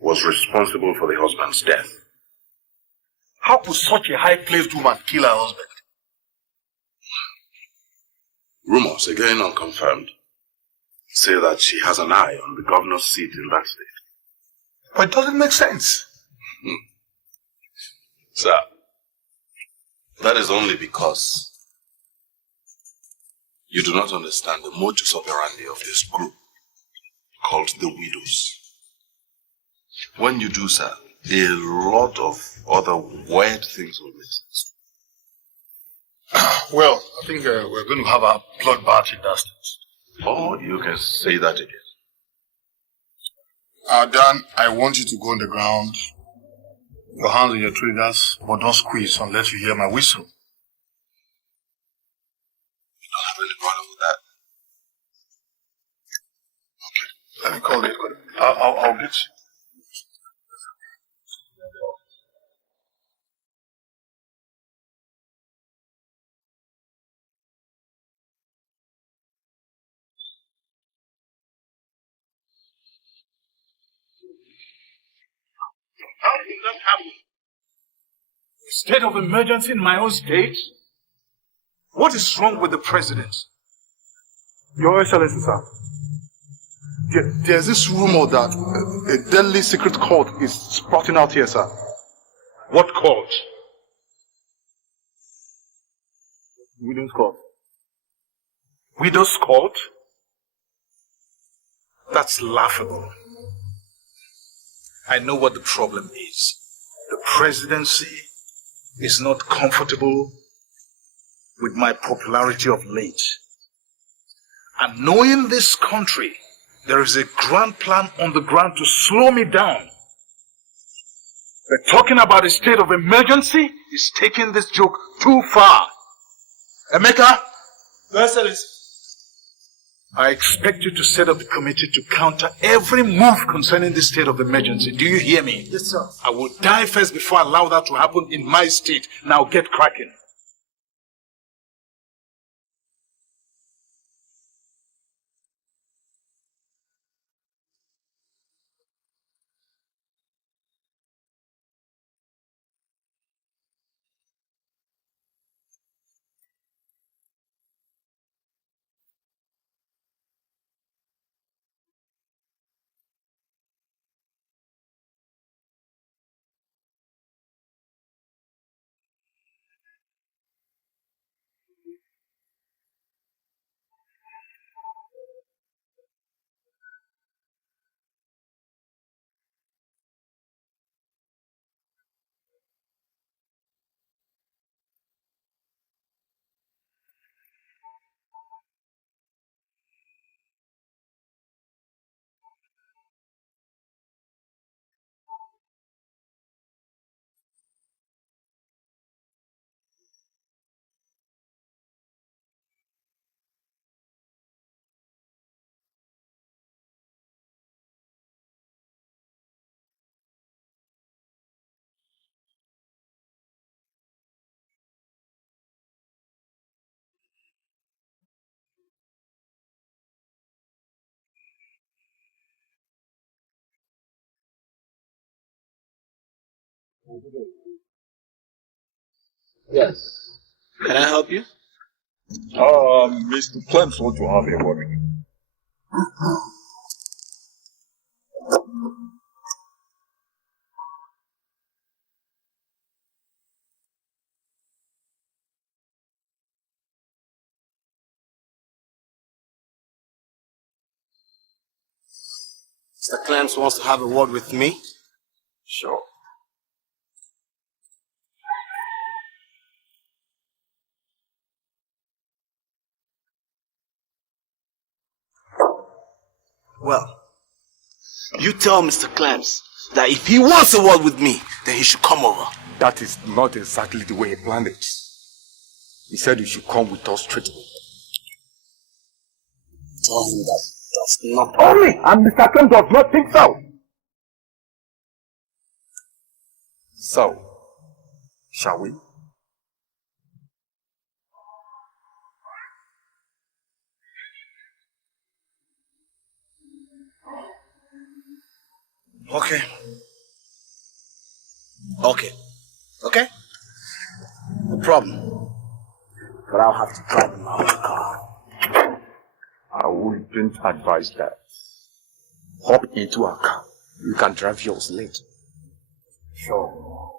was responsible for the husband's death. How could such a high-placed woman kill her husband? Rumors, again unconfirmed, say that she has an eye on the governor's seat in that state. But it doesn't make sense. Sir, that is only because you do not understand the modus operandi of this group called the WIDOWS. When you do, sir, a lot of other weird things will make sense. Well, I think we're going to have a bloodbath in that state. Or you can say that again. Dan, I want you to go on the ground, your hands on your triggers, but don't squeeze unless you hear my whistle. You don't have any problem with that. Let me call it. I'll get you. How did that happen? State of emergency in my own state? What is wrong with the president? Your Excellency, sir. There's this rumor that a deadly secret cult is sprouting out here, sir. What cult? Widow's cult. Widow's cult? That's laughable. I know what the problem is. The presidency is not comfortable with my popularity of late. And knowing this country, there is a grand plan on the ground to slow me down. But talking about a state of emergency is taking this joke too far. Emeka, Your Excellency. I expect you to set up a committee to counter every move concerning the state of emergency. Do you hear me? Yes, sir. I will die first before I allow that to happen in my state. Now get cracking. Yes. Can I help you? Mr. Clemens want to have a word with you. Mr. Clemens wants to have a word with me. Sure. Well, you tell Mr. Clemens that if he wants a word with me, then he should come over. That is not exactly the way he planned it. He said you should come with us straight away. Tell him that does not. Only, and Mr. Clemens does not think so. So, shall we? Okay. Okay? No problem. But I'll have to drive him out of the car. I wouldn't advise that. Hop into a car. You can drive yours later. Sure.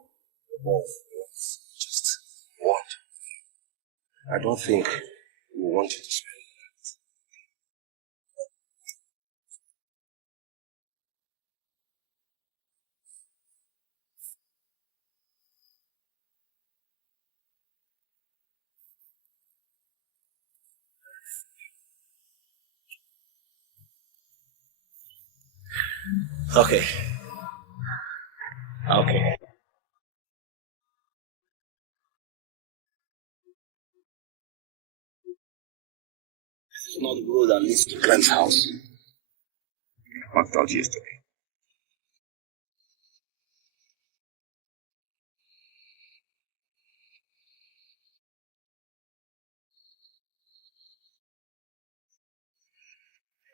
Just what? I don't think we want you to spend Okay. This is not the road that leads to Glenn's house. I thought yesterday.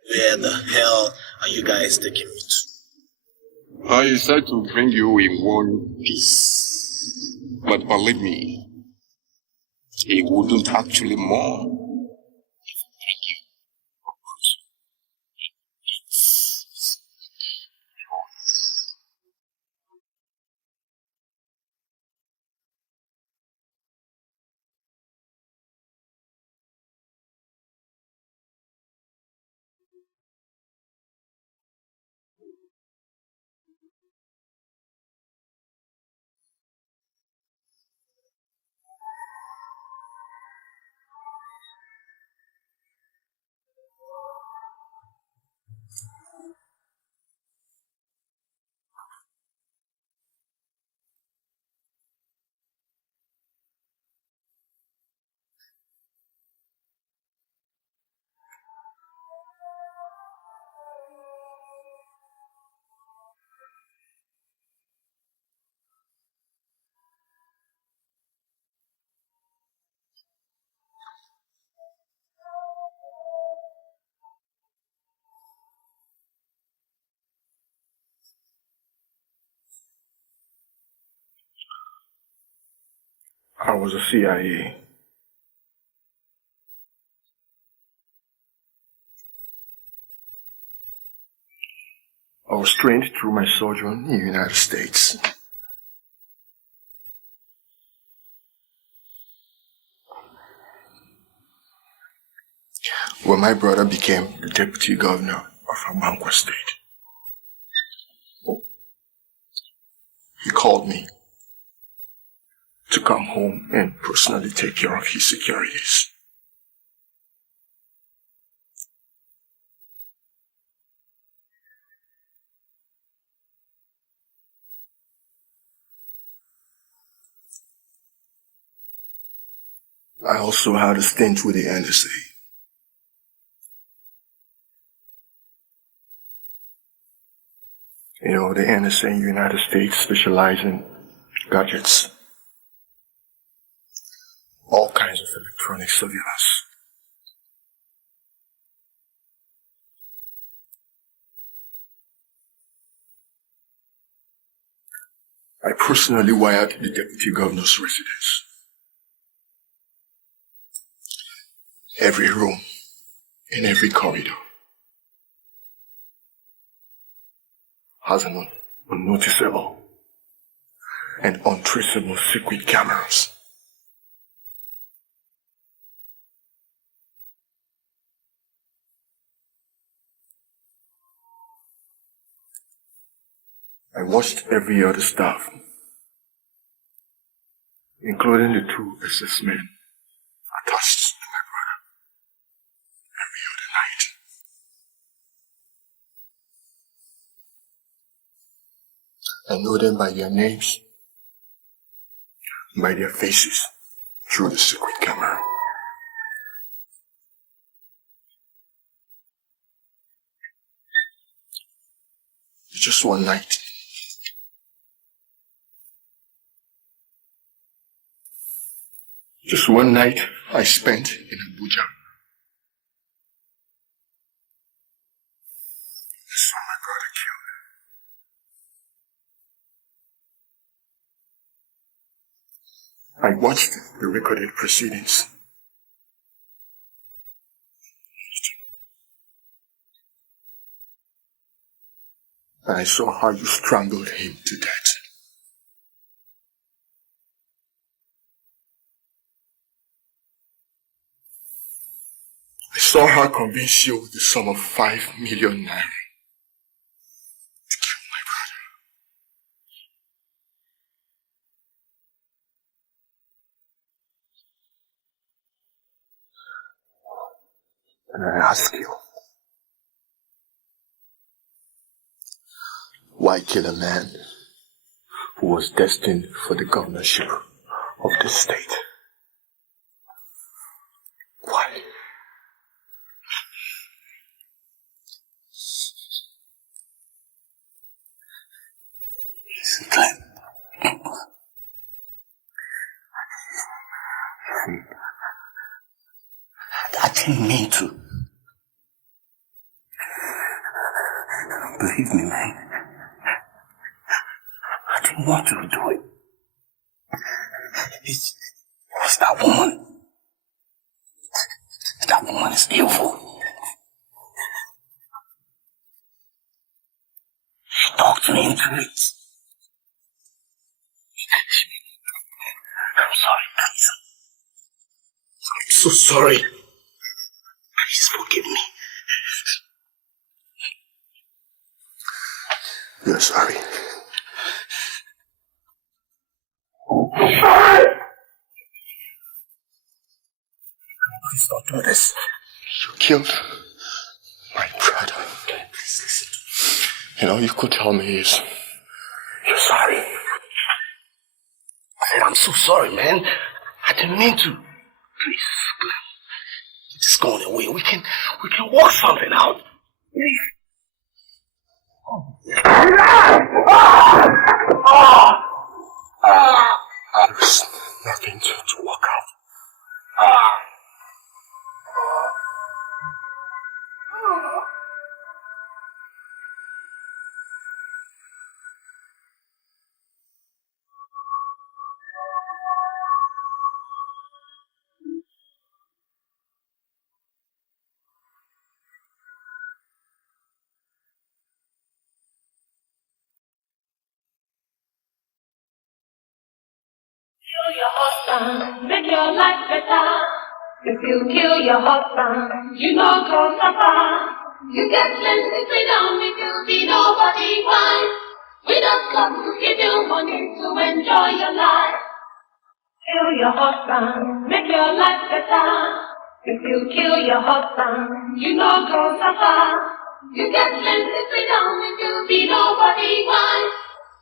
Where the hell are you guys taking me to? I said to bring you in one piece. But believe me, he wouldn't actually mourn. I was a CIA. I was trained through my sojourn in the United States. When my brother became the deputy governor of Abankwa State, he called me to come home and personally take care of his securities. I also had a stint with the NSA. You know, the NSA in the United States specialize in gadgets, all kinds of electronic surveillance. I personally wired the deputy governor's residence. Every room, in every corridor, has an unnoticeable and untraceable secret cameras. I watched every other staff, including the 2 SS men attached to my brother, every other night. I know them by their names, by their faces, through the secret camera. Just one night, I spent in Abuja. I saw my brother killed. I watched the recorded proceedings. And I saw how you strangled him to death. I saw her convince you with the sum of 5 million naira to kill my brother. And I ask you, why kill a man who was destined for the governorship of the state? Why? Listen, Glenn. I didn't mean to. Believe me, man. I didn't want to do it. It's that woman. That woman is evil. She talked me into it. I'm sorry, please. I'm so sorry. Please forgive me. You're sorry. Please don't do this. You killed my brother. Okay, please listen to me. And all you could tell me is, you're sorry. I said, I'm so sorry, man. I didn't mean to. Please, it's going away. We can work something out. Please. There's nothing to work out. husband, make your life better. If you kill your husband, you no go suffer. You get plenty freedom if you be nobody fine. We don't come to give you money to enjoy your life. Kill your husband, make your life better. If you kill your husband, you no go suffer. You get plenty freedom if you be nobody fine.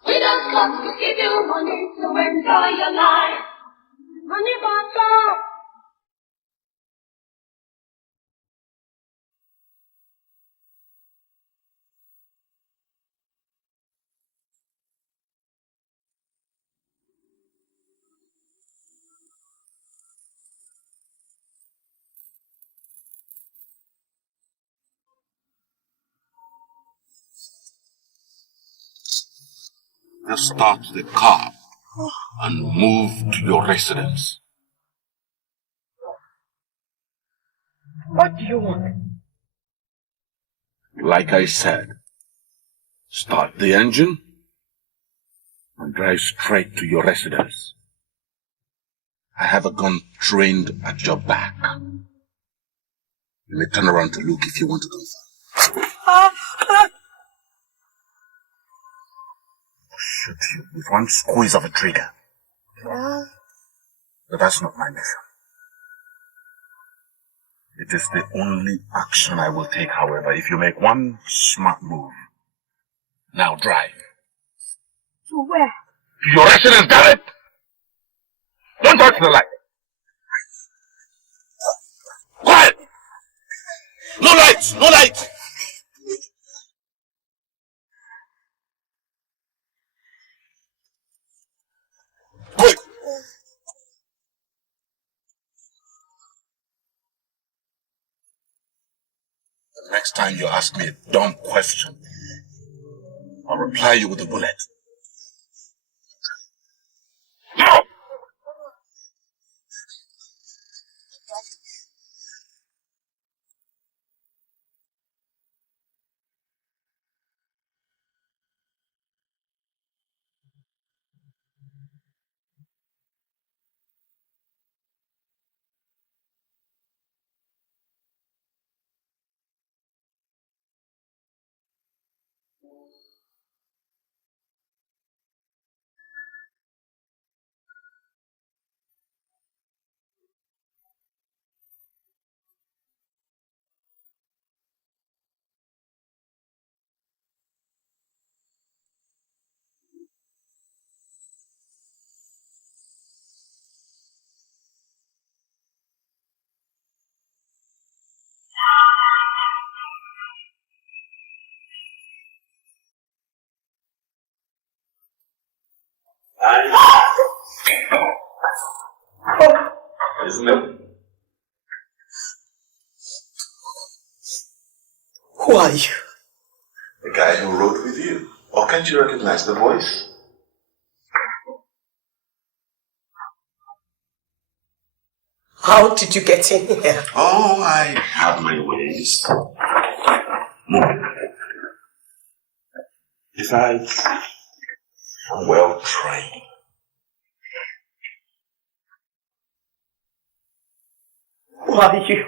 We don't come to give you money to enjoy your life. Money bottle. Just start the car and move to your residence. What do you want? Like I said, start the engine and drive straight to your residence. I have a gun trained at your back. You may turn around to look if you want to confirm. Shoot you with one squeeze of a trigger. But that's not my mission. It is the only action I will take, however, if you make one smart move. Now drive. To where? To your residence, damn it! Don't touch the light! Quiet! No lights! No lights! Quick! The next time you ask me a dumb question, I'll reply you with a bullet. No! Isn't it? Who are you? The guy who rode with you. Or can't you recognize the voice? How did you get in here? Oh, I have my ways. Besides, I'm well trained. Who are you?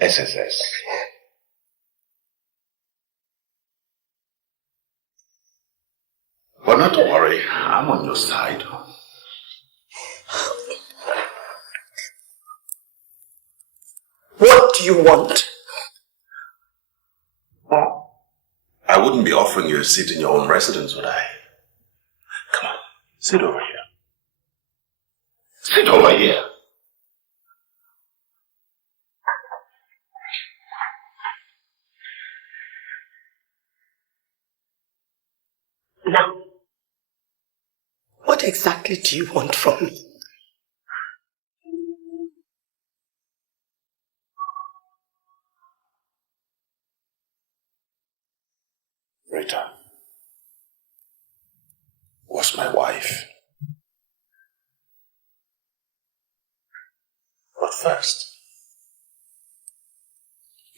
SSS. But not to worry, I'm on your side. What do you want? I wouldn't be offering you a seat in your own residence, would I? Come on, sit over here. Sit over here. Now, what exactly do you want from me? Rita was my wife. But first,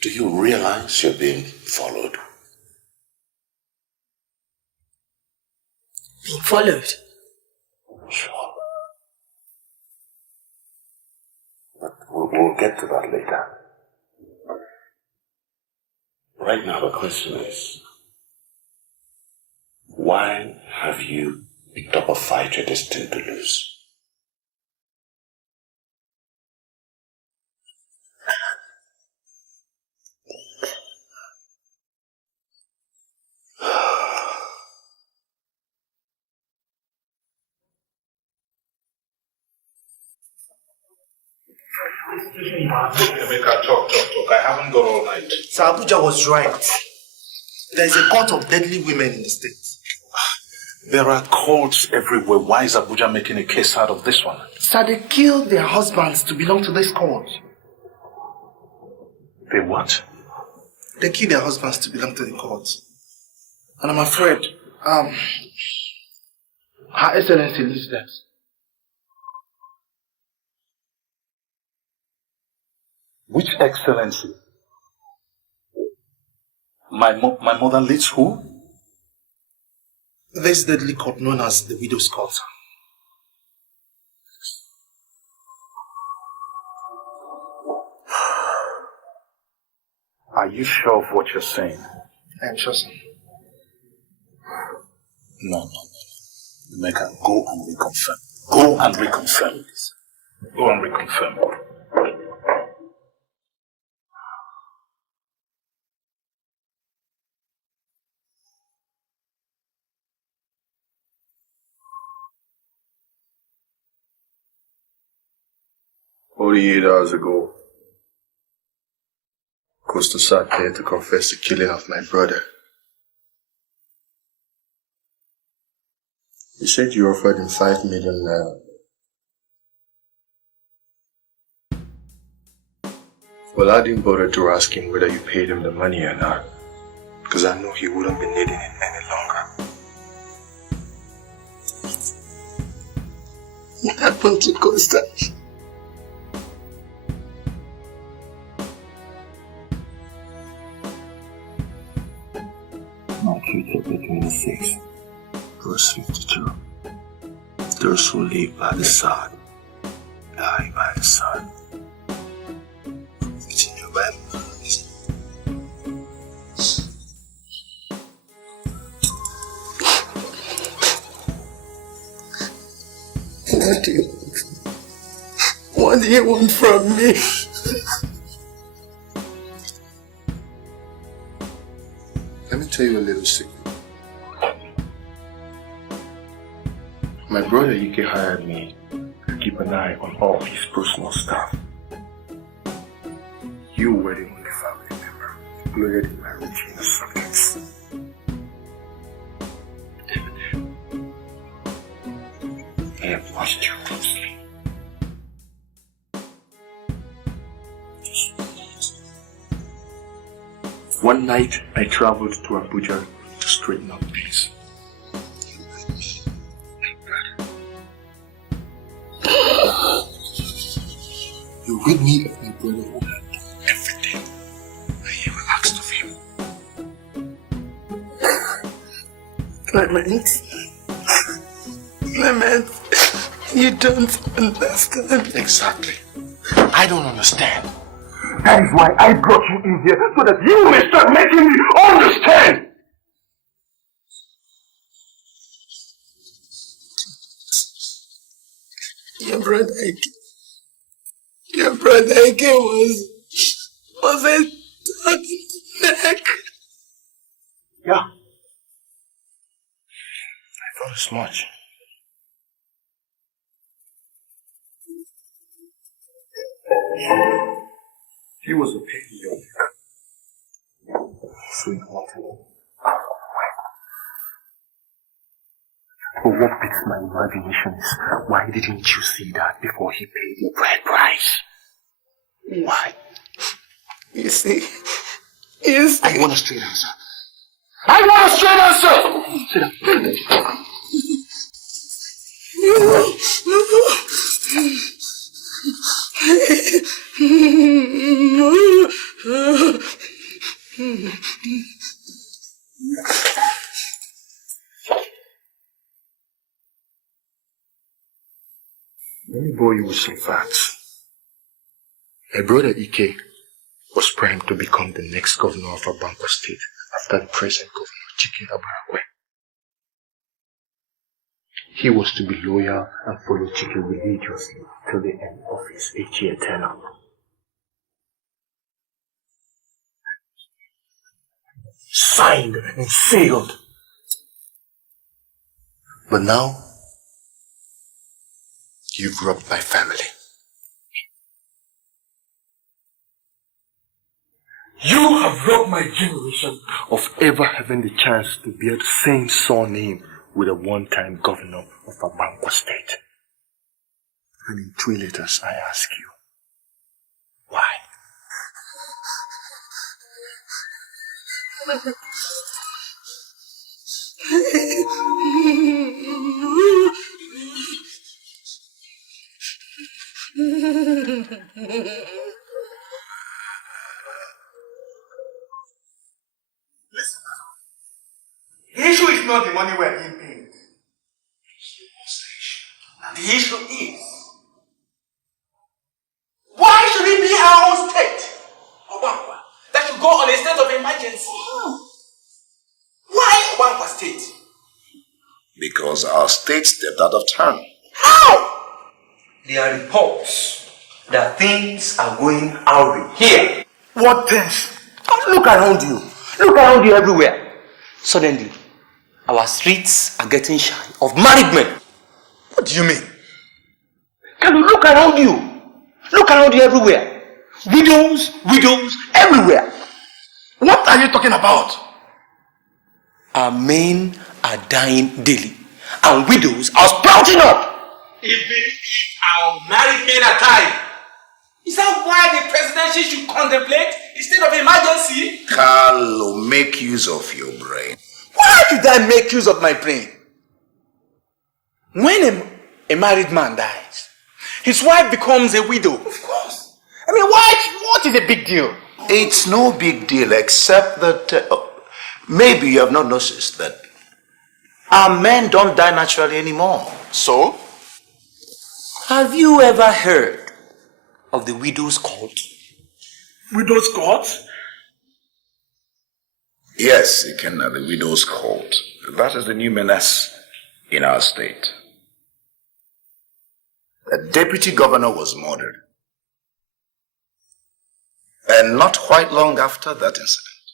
do you realize you're being followed? Being followed? Sure. We'll get to that later. Right now the question is, why have you picked up a fight you're destined to lose? Emeka, talk. I haven't got all night. Sir, Abuja was right. There is a court of deadly women in the state. There are courts everywhere. Why is Abuja making a case out of this one? Sir, they killed their husbands to belong to this court. They what? They killed their husbands to belong to the court. And I'm afraid, Her Excellency lives there. Which excellency? My mother leads who? This deadly court known as the WIDOWS court. Are you sure of what you're saying? I am sure, sir. No. Emeka, go and reconfirm. Go and reconfirm this. Go and reconfirm it. "48 hours ago, Costa sat there to confess the killing of my brother. He said you offered him 5 million naira. Well, I didn't bother to ask him whether you paid him the money or not, because I know he wouldn't be needing it any longer. What happened to Costa? Matthew chapter 26, verse 52. Those who live by the sword die by the sword. It's in your Bible. What do you want from me? Let me tell you a little secret. My brother Ike hired me to keep an eye on all his personal stuff. You were the only family member included in my routine of subjects. I have watched you closely. One night, I traveled to Abuja to straighten out things. You rid me of my brother who had done everything I ever asked of him. Clement, you don't understand. Exactly. I don't understand. That is why I brought you in here, so that you may start making me understand! Your brother Ike was a dog in the neck. Yeah. I thought as much. He was a piggy young. So he wanted him. But what beats my imagination is, why didn't you see that before he paid the bride price? Why? You see. I want a straight answer. I want a straight answer! Sit down. Let me bore you with some facts. My brother Ike was primed to become the next governor of Abankwa State after the present governor, Chike Abarakwe. He was to be loyal and follow Chike religiously till the end of his 8-year tenure. Signed and sealed. But now, you've robbed my family. You have robbed my generation of ever having the chance to bear the same surname with a one-time governor of Abankwa State. And in 3 letters, I ask you, why? Listen, the issue is not the money we're being paid. The issue is, why should it be our own state, Obankwa, that should go on a state of emergency? Why Obankwa State? Because our state stepped out of turn. How? There are reports that things are going awry here. What things? Look around you. Look around you everywhere. Suddenly, our streets are getting shy of married men. What do you mean? Can you look around you? Look around you everywhere. Widows, everywhere. What are you talking about? Our men are dying daily, and widows are sprouting up. Even if our married men are dying, is that why the presidency should contemplate the state of emergency? Carlo, make use of your brain. Why did I make use of my brain? When a married man dies, his wife becomes a widow. Of course. I mean, what is a big deal? It's no big deal except that maybe you have not noticed that our men don't die naturally anymore. So? Have you ever heard of the widow's court? Widow's court? Yes, Ikenna, the widow's court. That is the new menace in our state. A deputy governor was murdered. And not quite long after that incident,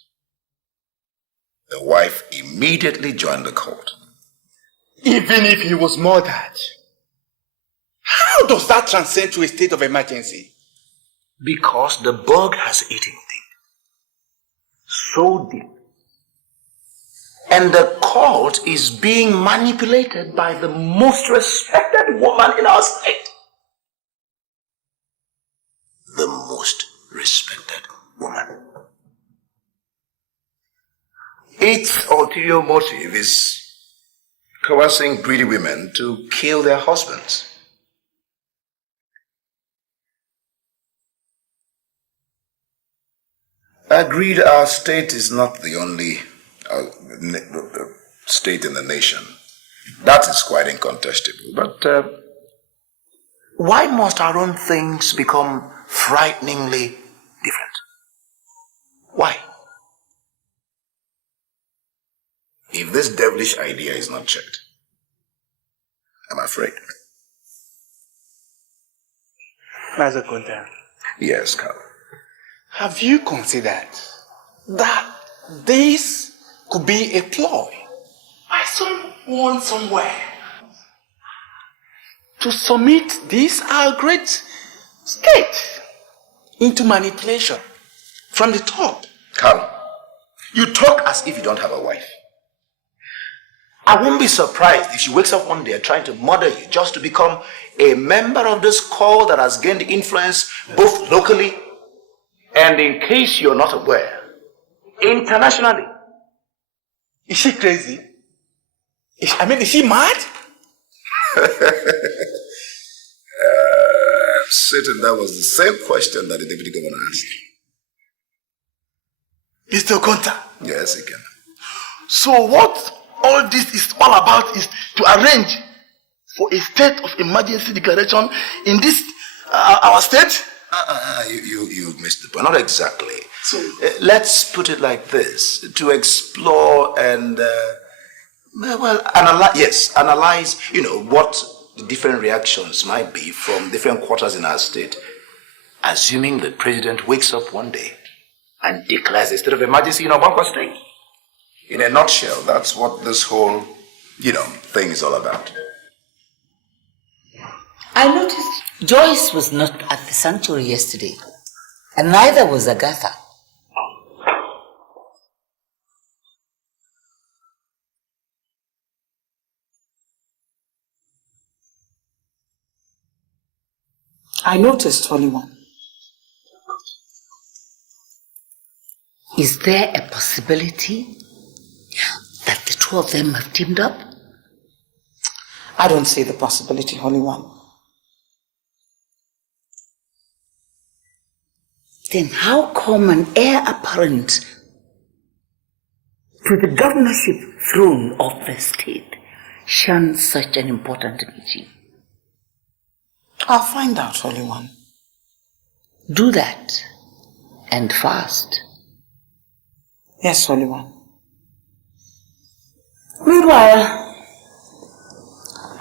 the wife immediately joined the court. Even if he was murdered, how does that transcend to a state of emergency? Because the bug has eaten deep. So deep. And the court is being manipulated by the most respected woman in our state. The most respected woman. Its ulterior motive is coercing greedy women to kill their husbands. Agreed, our state is not the only state in the nation. That is quite incontestable. But why must our own things become frighteningly different? Why? If this devilish idea is not checked, I'm afraid. Master Kunta. Yes, Carl. Have you considered that this could be a ploy by someone somewhere to submit this our great state into manipulation from the top? Carl, you talk as if you don't have a wife. I won't be surprised if she wakes up one day trying to murder you just to become a member of this cult that has gained influence both locally and, in case you're not aware, internationally. Is she crazy? Is she mad? Satan, that was the same question that the deputy governor asked. Mr. Okonta. Yes, he can. So what all this is all about is to arrange for a state of emergency declaration in this our state? You missed the point. Not exactly. Let's put it like this: to explore and analyze. What the different reactions might be from different quarters in our state. Assuming the president wakes up one day and declares a state of emergency in Obama State. In a nutshell, that's what this whole, thing is all about. I noticed Joyce was not at the sanctuary yesterday, and neither was Agatha. I noticed, Holy One. Is there a possibility that the two of them have teamed up? I don't see the possibility, Holy One. Then how come an heir apparent to the governorship throne of the state shuns such an important meeting? I'll find out, Holy One. Do that, and fast. Yes, Holy One. Meanwhile,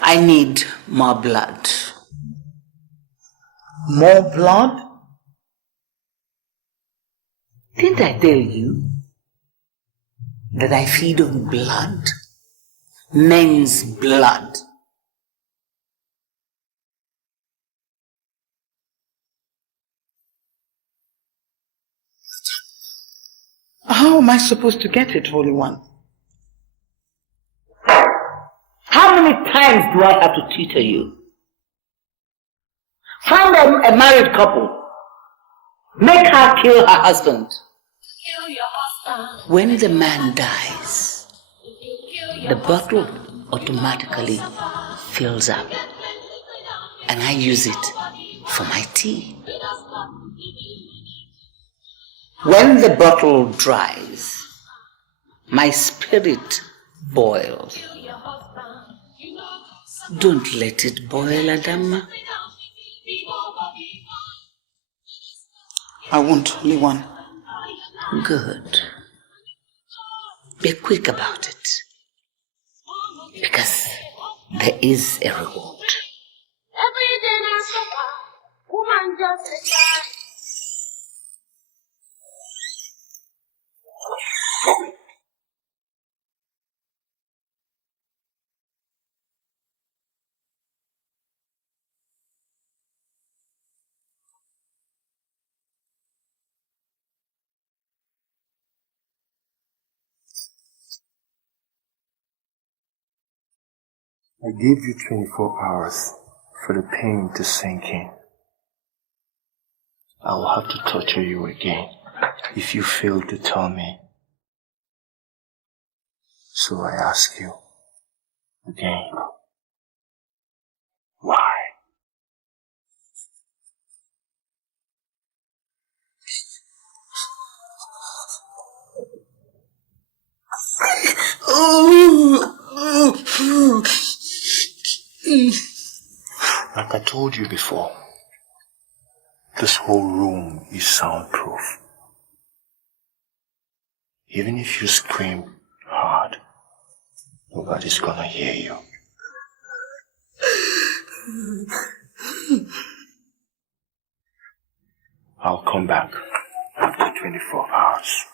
I need more blood. More blood? Didn't I tell you that I feed on blood? Men's blood. How am I supposed to get it, Holy One? How many times do I have to tutor you? Find a married couple. Make her kill her husband. When the man dies, the bottle automatically fills up, and I use it for my tea. When the bottle dries, my spirit boils. Don't let it boil, Adama. I won't, Holy One. Good. Be quick about it, because there is a reward. Every day I suffer, woman just a child. I gave you 24 hours for the pain to sink in. I will have to torture you again if you fail to tell me. So I ask you again, why? Like I told you before, this whole room is soundproof. Even if you scream hard, nobody's gonna hear you. I'll come back after 24 hours.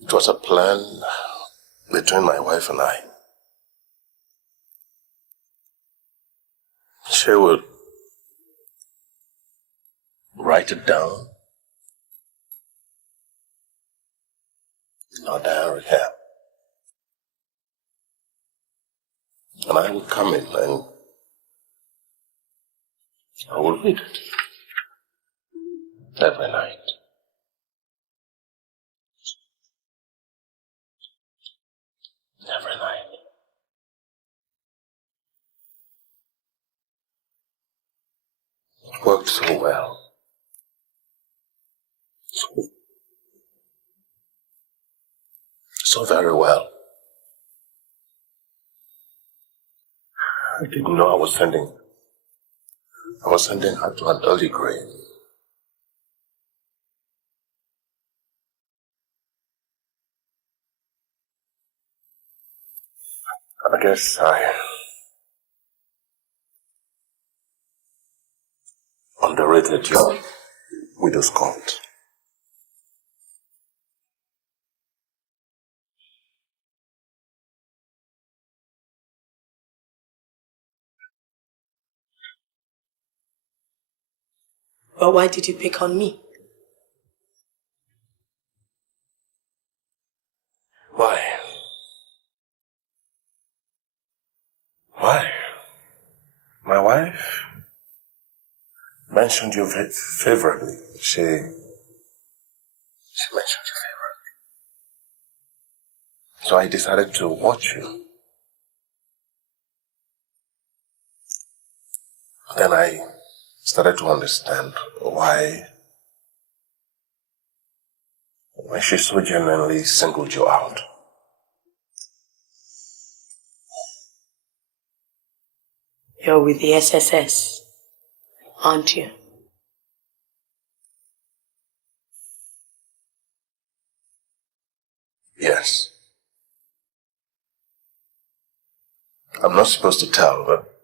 It was a plan between my wife and I. She would write it down in our diary here. And I would come in and I would read it every night. Every night. It worked so well. So very well. I didn't know I was sending her to an early grave. I guess I underrated your widow's COT. But why did you pick on me? Why? Why? My wife mentioned you favorably. She mentioned you favorably. So I decided to watch you. Then I started to understand why she so genuinely singled you out. You're with the SSS, aren't you? Yes. I'm not supposed to tell, but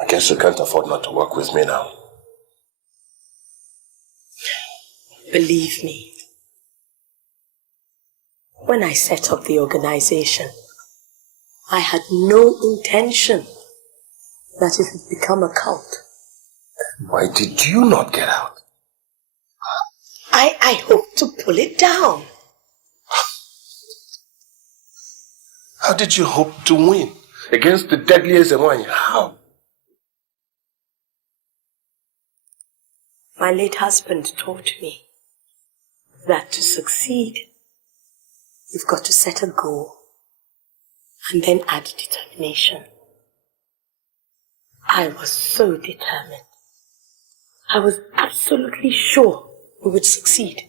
I guess you can't afford not to work with me now. Believe me, when I set up the organization, I had no intention that it would become a cult. Why did you not get out? I hope to pull it down. How did you hope to win against the deadliest one? How? My late husband taught me that to succeed, you've got to set a goal and then add determination. I was so determined. I was absolutely sure we would succeed.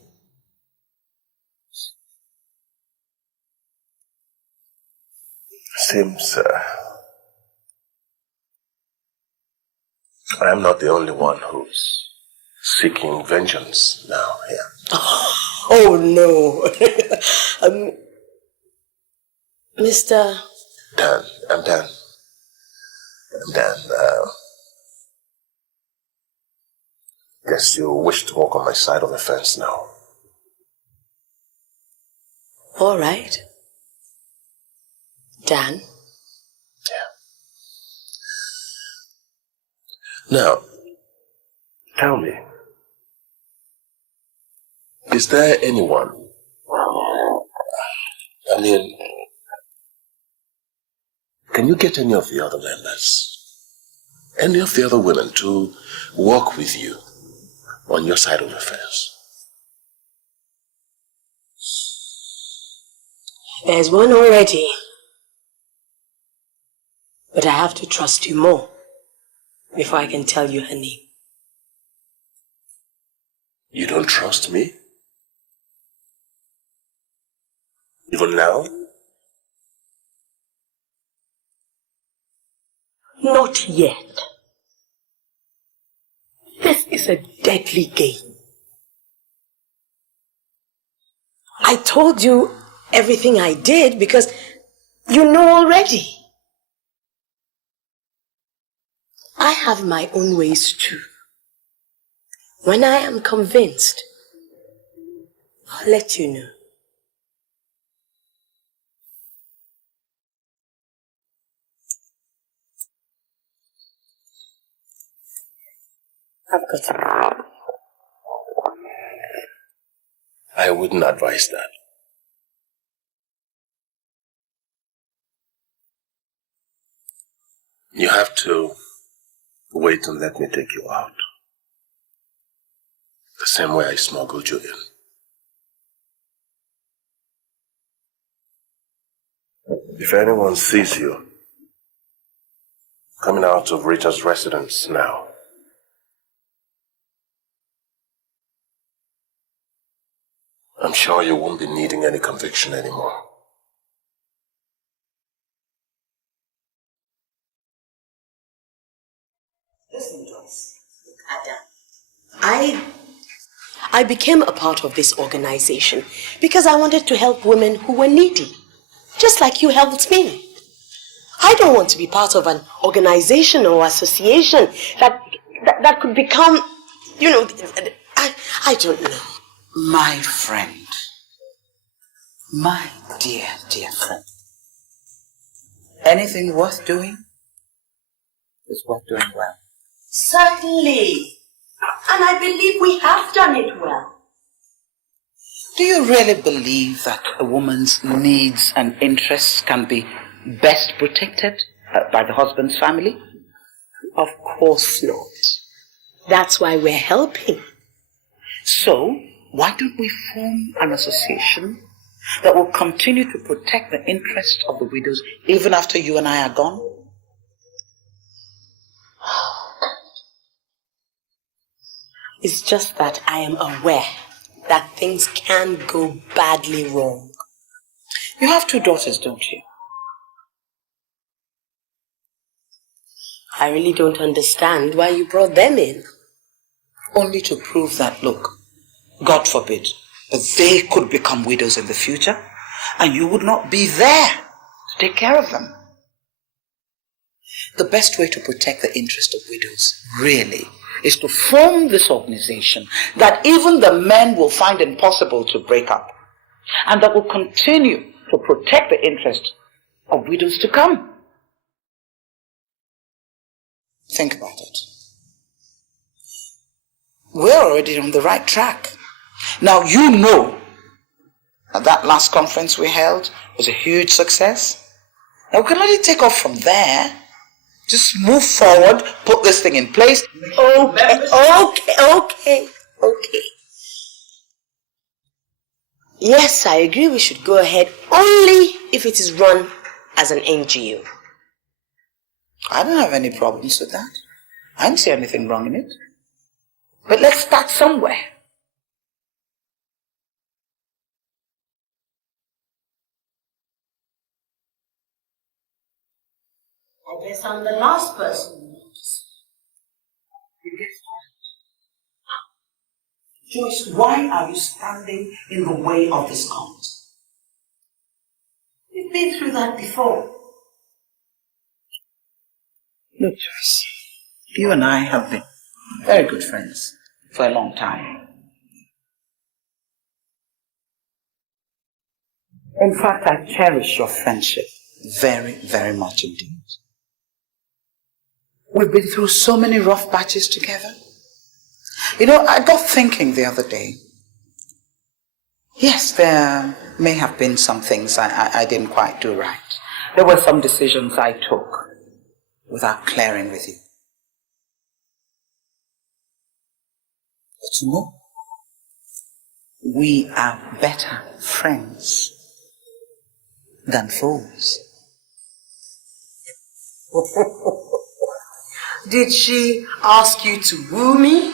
Seems I am not the only one who's seeking vengeance now here. Oh no. Mr. Dan, I'm Dan. Dan, guess you wish to walk on my side of the fence now. All right. Dan? Now, tell me, is there anyone, can you get any of the other members, any of the other women to work with you on your side of the fence? There's one already. But I have to trust you more before I can tell you her name. You don't trust me? Even now? Not yet. This is a deadly game. I told you everything I did because you know already. I have my own ways too. When I am convinced, I'll let you know. I've got to. I wouldn't advise that. You have to wait and let me take you out. The same way I smuggled you in. If anyone sees you coming out of Rita's residence now, I'm sure you won't be needing any conviction anymore. Listen, Joyce. I became a part of this organization because I wanted to help women who were needy, just like you helped me. I don't want to be part of an organization or association that could become, I don't know. My friend, my dear, dear friend, anything worth doing is worth doing well. Certainly. And I believe we have done it well. Do you really believe that a woman's needs and interests can be best protected by the husband's family? Of course not. That's why we're helping. So, why don't we form an association that will continue to protect the interests of the widows even after you and I are gone? It's just that I am aware that things can go badly wrong. You have 2 daughters, don't you? I really don't understand why you brought them in. Only to prove that, look, God forbid, that they could become widows in the future, and you would not be there to take care of them. The best way to protect the interest of widows, really, is to form this organization that even the men will find impossible to break up, and that will continue to protect the interest of widows to come. Think about it. We're already on the right track. Now you know that last conference we held was a huge success. Now we can only take off from there. Just move forward, put this thing in place. Okay. Yes, I agree we should go ahead only if it is run as an NGO. I don't have any problems with that. I don't see anything wrong in it. But let's start somewhere. I guess I'm the last person. Joyce, why are you standing in the way of this cult? We've been through that before. Look, Joyce, you and I have been very good friends for a long time. In fact, I cherish your friendship very, very much indeed. We've been through so many rough patches together. You know, I got thinking the other day. Yes, there may have been some things I didn't quite do right. There were some decisions I took without clearing with you. But you know, we are better friends than foes. Did she ask you to woo me?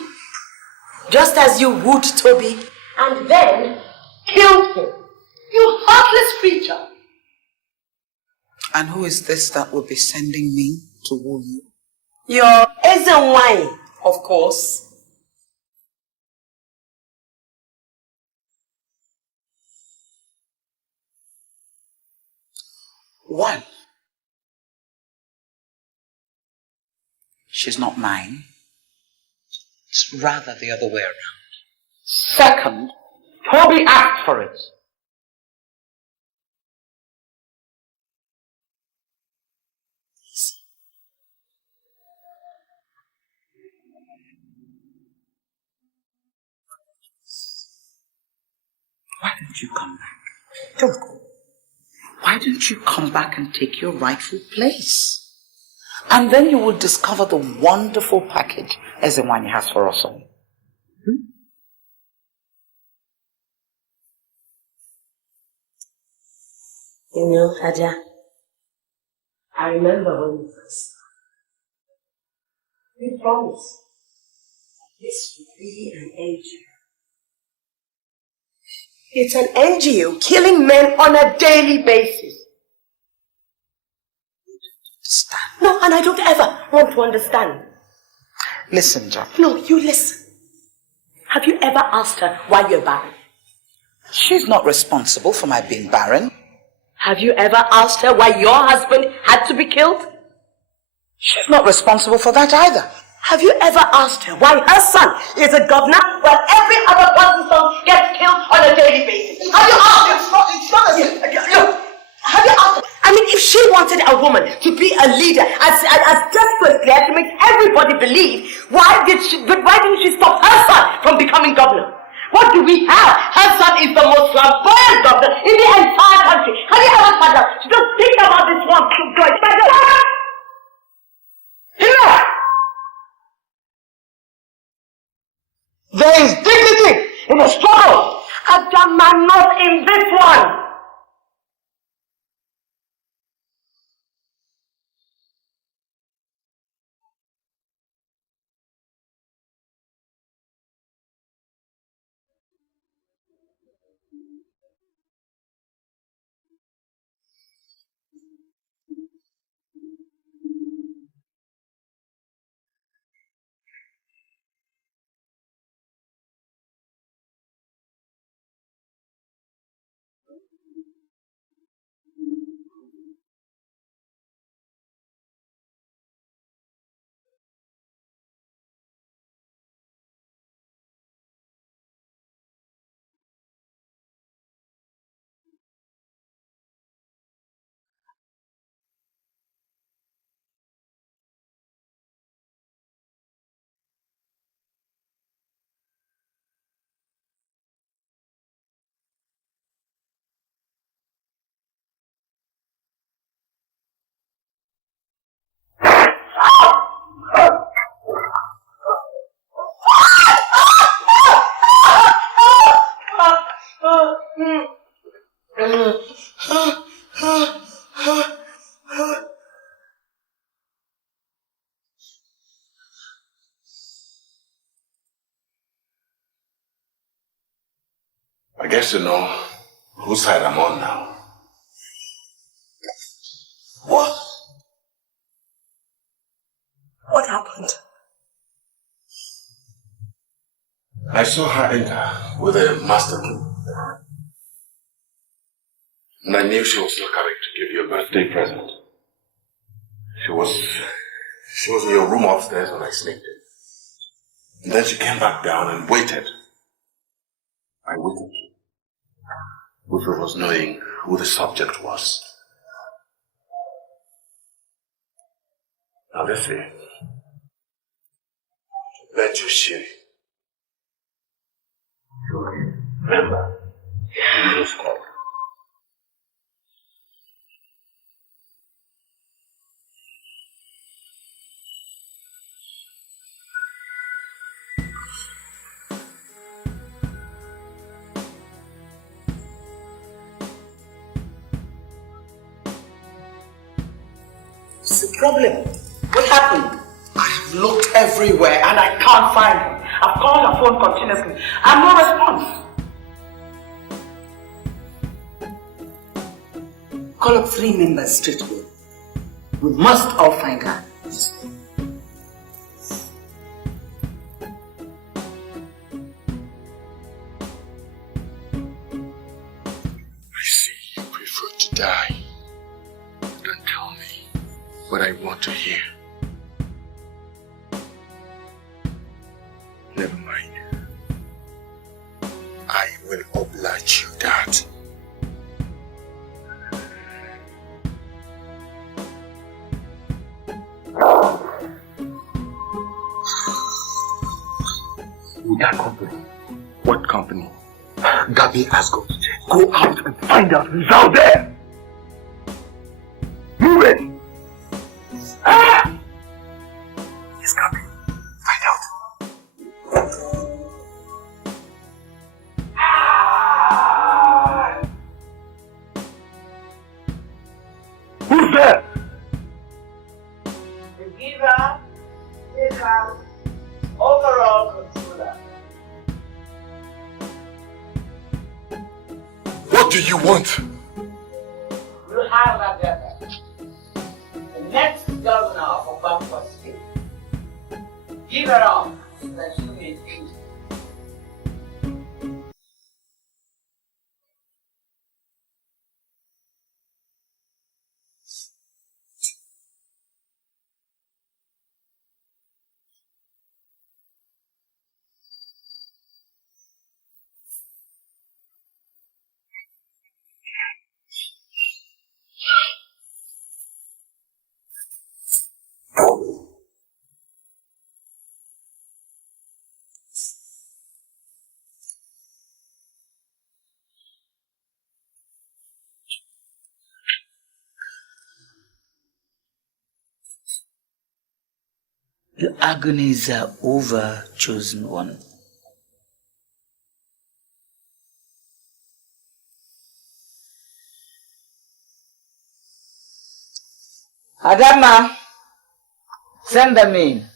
Just as you wooed Toby and then killed him. You heartless creature. And who is this that will be sending me to woo you? Your Ezenwine, of course. One, she's not mine. It's rather the other way around. Second, Toby asked for it. Why don't you come back? Don't go. Why don't you come back and take your rightful place? And then you will discover the wonderful package Ezewani has for us all. You know, Aja, I remember when we first we promised this would be an NGO. It's an NGO killing men on a daily basis. No, and I don't ever want to understand. Listen, Jack. No, you listen. Have you ever asked her why you're barren? She's not responsible for my being barren. Have you ever asked her why your husband had to be killed? She's not responsible for that either. Have you ever asked her why her son is a governor while every other person's son gets killed on a daily basis? Have you asked her? It's not have you asked her? I mean, if she wanted a woman to be a leader as desperately as to make everybody believe, why didn't she stop her son from becoming governor? What do we have? Her son is the most flamboyant governor in the entire country. Have you ever thought that? Just think about this one. Enough! There is dignity in a struggle. Adama, not in this one. I guess you know whose side I'm on now. What? What happened? I saw her enter with a master key. And I knew she was still coming to give you a birthday present. She was in your room upstairs when I sneaked in. And then she came back down and waited. I waited. With was knowing who the subject was. Now let's see. Let you share. Remember, you lose call. What's the problem? What happened? I have looked everywhere and I can't find her. I've called her phone continuously and no response. Call up 3 members straight away. We must all find her. I see you prefer to die. Don't tell me what I want to hear. Never mind. I will oblige you that. With that company. What company? Gabby has gone to jail. Go out and find out who's out there. Move it. Ah! Yes, Gabby. Find out. Who's there? What do you want? You have that there. The next governor of Bangkok State. Give her up that she may think. Your agonies are over, chosen one. Adama, send them in.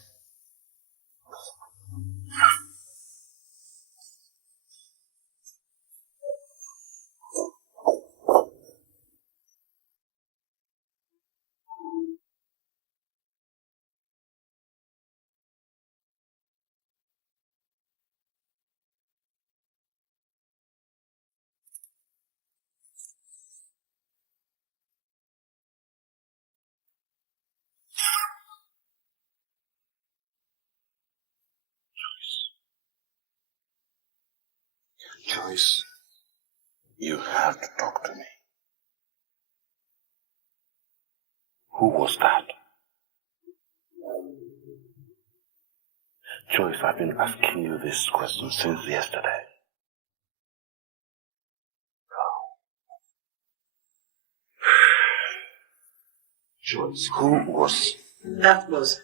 Joyce, you have to talk to me. Who was that? Joyce, I've been asking you this question since yesterday. Joyce, who was... That was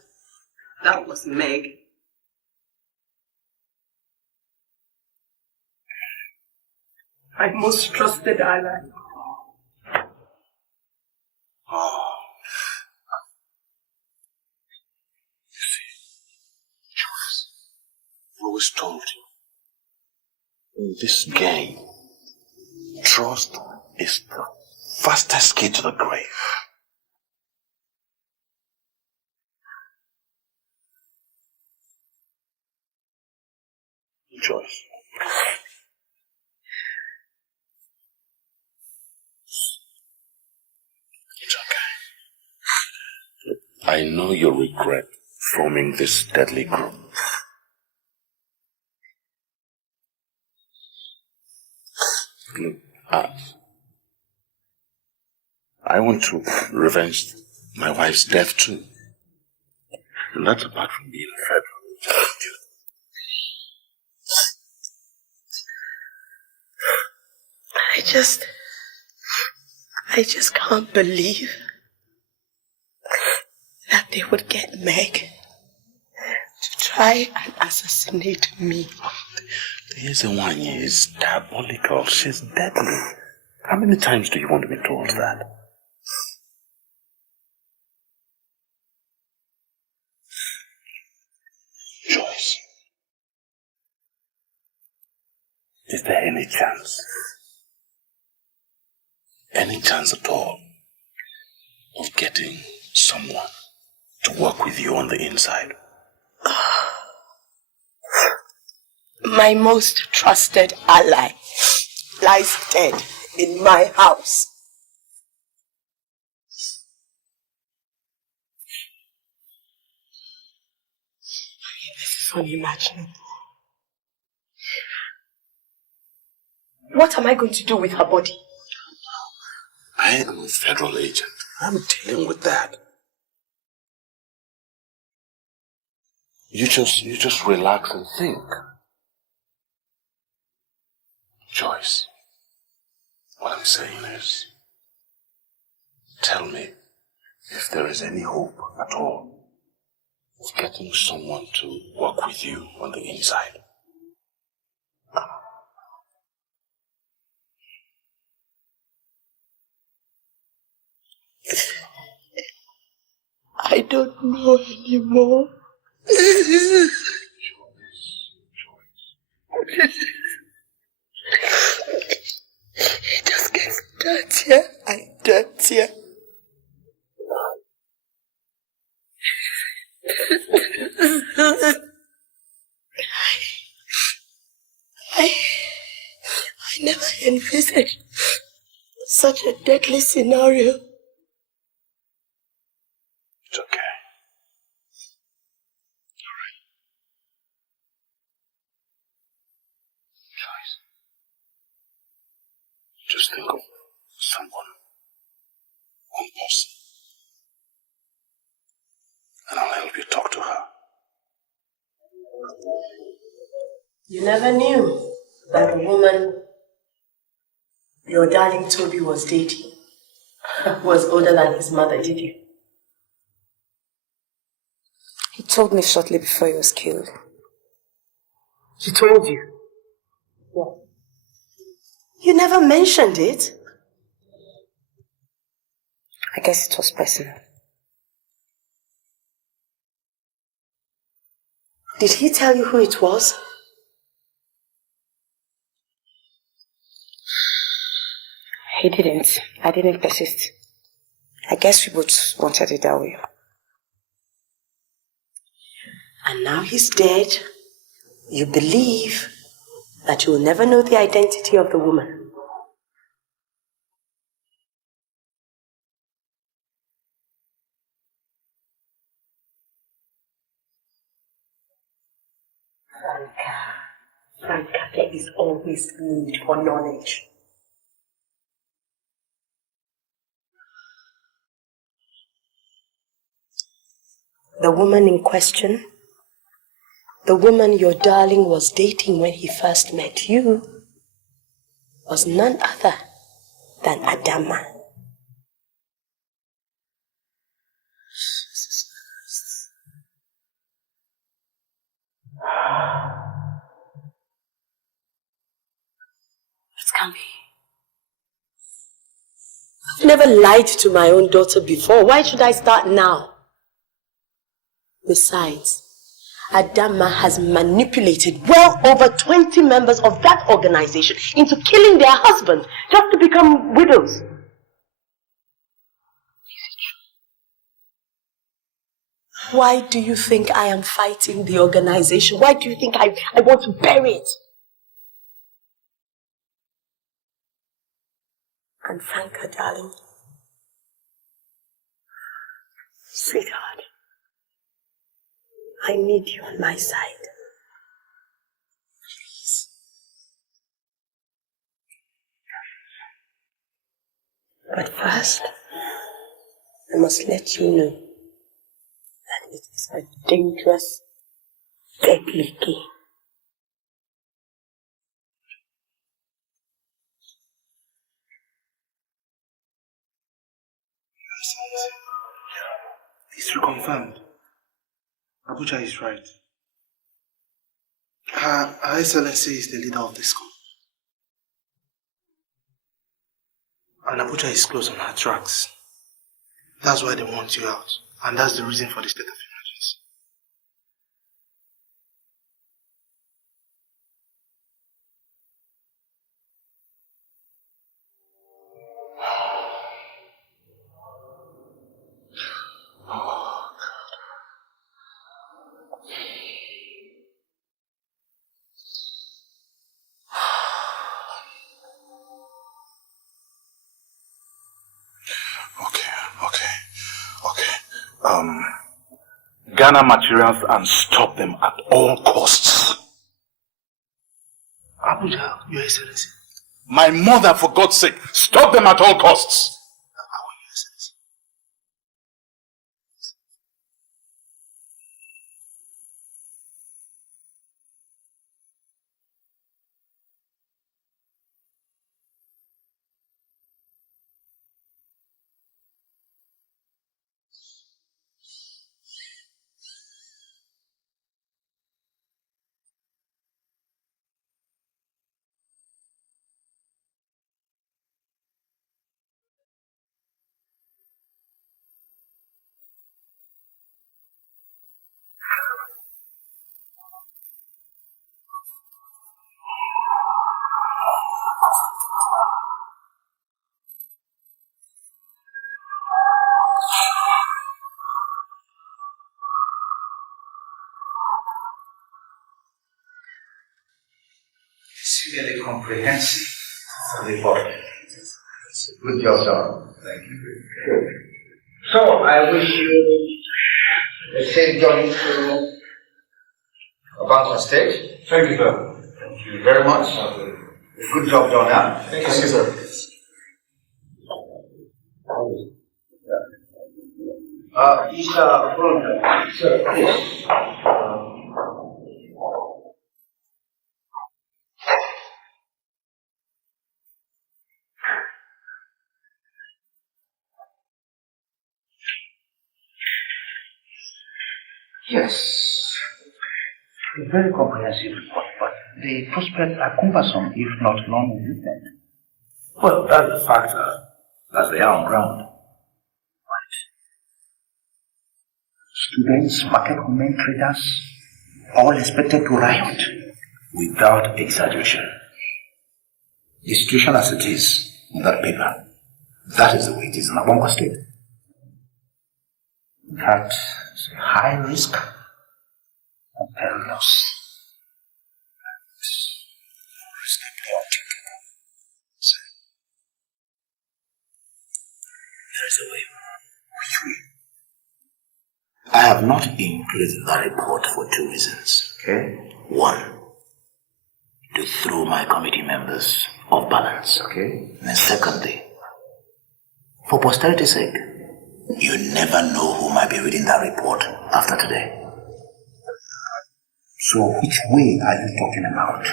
Meg. My most trusted ally. Oh. You see, Joyce, I always told you, in this game, trust is the fastest key to the grave. Joyce. It's okay. I know you regret forming this deadly group. Look, I want to revenge my wife's death too. And that's apart from being federal. I just can't believe that they would get Meg to try and assassinate me. The Ezewanye is diabolical. She's deadly. How many times do you want to be told that? Joyce, is there any chance at all of getting someone to work with you on the inside? My most trusted ally lies dead in my house. This is unimaginable. What am I going to do with her body? I am a federal agent. I'm dealing with that. You just relax and think. Joyce, what I'm saying is, tell me if there is any hope at all of getting someone to work with you on the inside. I don't know anymore. It just tear. I dare tear. I never envisaged such a deadly scenario. It's okay. Just think of someone, one person, and I'll help you talk to her. You never knew that the woman your darling Toby was dating was older than his mother, did you? He told me shortly before he was killed. He told you? What? You never mentioned it. I guess it was personal. Did he tell you who it was? He didn't. I didn't persist. I guess we both wanted it that way. And now he's dead. You believe that you will never know the identity of the woman. Franca, there is always need for knowledge. The woman in question, the woman your darling was dating when he first met you, was none other than Adama. It can be. I've never lied to my own daughter before. Why should I start now? Besides, Adama has manipulated well over 20 members of that organization into killing their husbands just to become widows. Is it true? Why do you think I am fighting the organization? Why do you think I want to bury it? And Franca, darling, sweetheart, I need you on my side. Please. But first, I must let you know that it is a dangerous, deadly game. It's reconfirmed. Abuja is right. Her Excellency is the leader of this cult. And Abuja is close on her tracks. That's why they want you out. And that's the reason for the state of emergency. Gather materials and stop them at all costs. Abuja, Your Excellency. My mother, for God's sake, stop them at all costs. really comprehensive report. Good job, sir. Thank you. Good. So, I wish you a safe journey to Bangkok State. Thank you, sir. Thank you very much. Good job done, huh? Thank you, sir. Sir, please. Yes, a very comprehensive report, but the prospects are cumbersome, if not non-existent. Well, that's a factor, as they are on ground. Students, market women, traders, all expected to riot. Without exaggeration. The situation as it is in that paper, that is the way it is in Abongo State. In fact, it's a high risk and perilous. There is a way. Which way? I have not included that report for two reasons. Okay. One, to throw my committee members off balance. Okay. And secondly, for posterity's sake, you never know who might be reading that report after today. So which way are you talking about?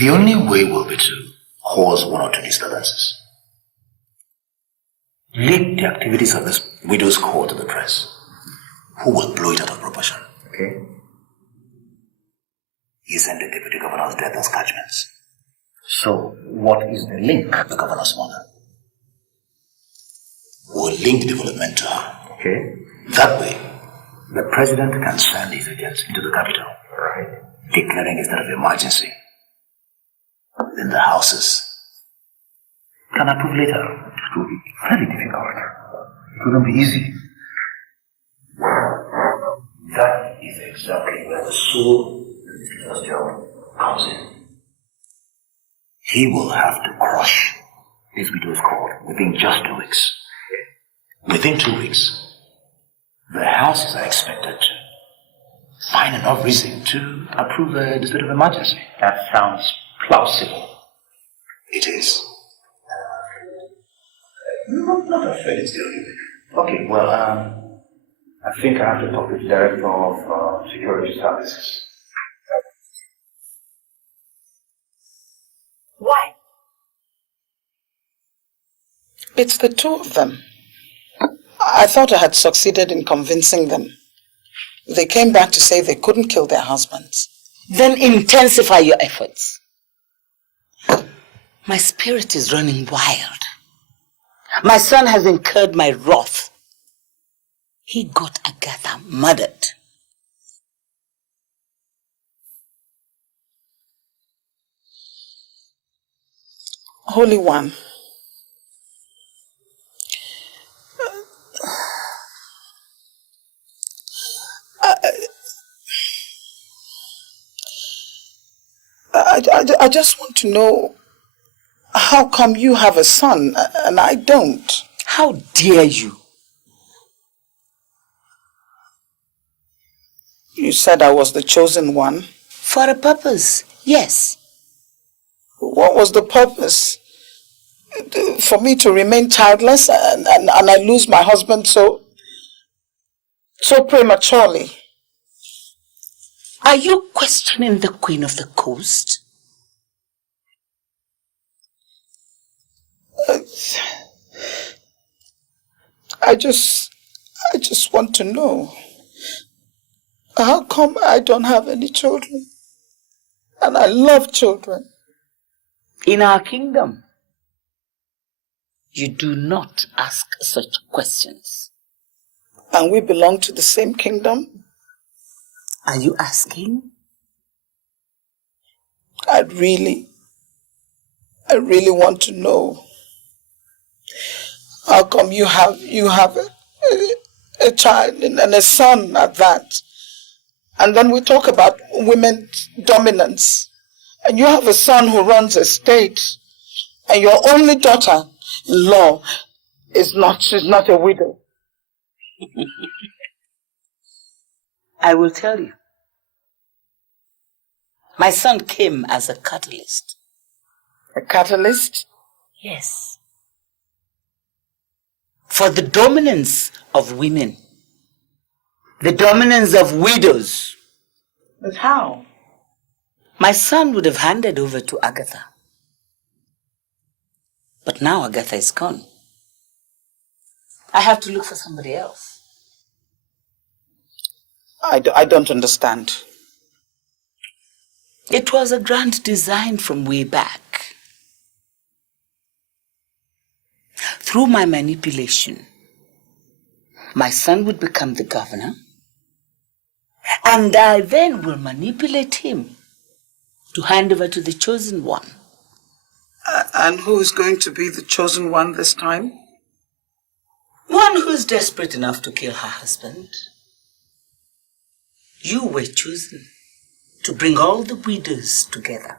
The only way will be to cause one or two disturbances. Leak the activities of this widow's court to the press, who will blow it out of proportion. Okay. He sent the deputy governor's death as catchments. So, what is the link? The governor's mother. We'll link the development to her. Okay. That way, the president can send his agents into the capital, right, declaring a state of emergency. Then the houses can approve later. It will be very difficult. It wouldn't be easy. That is exactly where the soul of the job comes in. He will have to crush this widow's court within just 2 weeks. Within 2 weeks, the houses are expected to find enough reason to approve the state of emergency. That sounds plausible. It is. Not afraid it's going to be. Okay, well, I think I have to talk to the director of security services. Why? It's the two of them. I thought I had succeeded in convincing them. They came back to say they couldn't kill their husbands. Then intensify your efforts. My spirit is running wild. My son has incurred my wrath. He got Agatha murdered. Holy One, I just want to know, how come you have a son and I don't? How dare you? You said I was the chosen one. For a purpose, yes. What was the purpose? For me to remain childless and I lose my husband so prematurely? Are you questioning the Queen of the Coast? I just want to know, how come I don't have any children? And I love children. In our kingdom, you do not ask such questions. And we belong to the same kingdom? Are you asking? I really want to know. How come you have a child and a son at that? And then we talk about women's dominance. And you have a son who runs a state. And your only daughter-in-law she's not a widow. I will tell you. My son came as a catalyst. A catalyst? Yes. For the dominance of women. The dominance of widows. But how? My son would have handed over to Agatha. But now Agatha is gone. I have to look for somebody else. I don't understand. It was a grand design from way back. Through my manipulation, my son would become the governor, and I then will manipulate him to hand over to the chosen one. And who is going to be the chosen one this time? One who is desperate enough to kill her husband. You were chosen to bring all the widows together.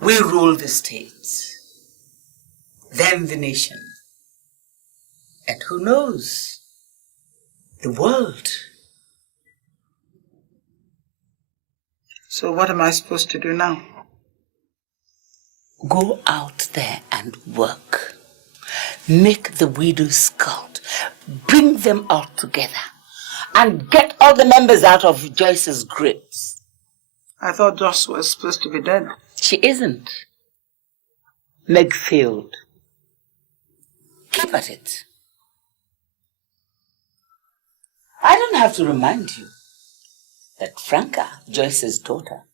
We rule the states, then the nation, and who knows, the world. So what am I supposed to do now? Go out there and work. Make the widows cult. Bring them all together. And get all the members out of Joyce's grips. I thought Joyce was supposed to be dead. She isn't. Meg failed. Keep at it. I don't have to remind you that Franca, Joyce's daughter,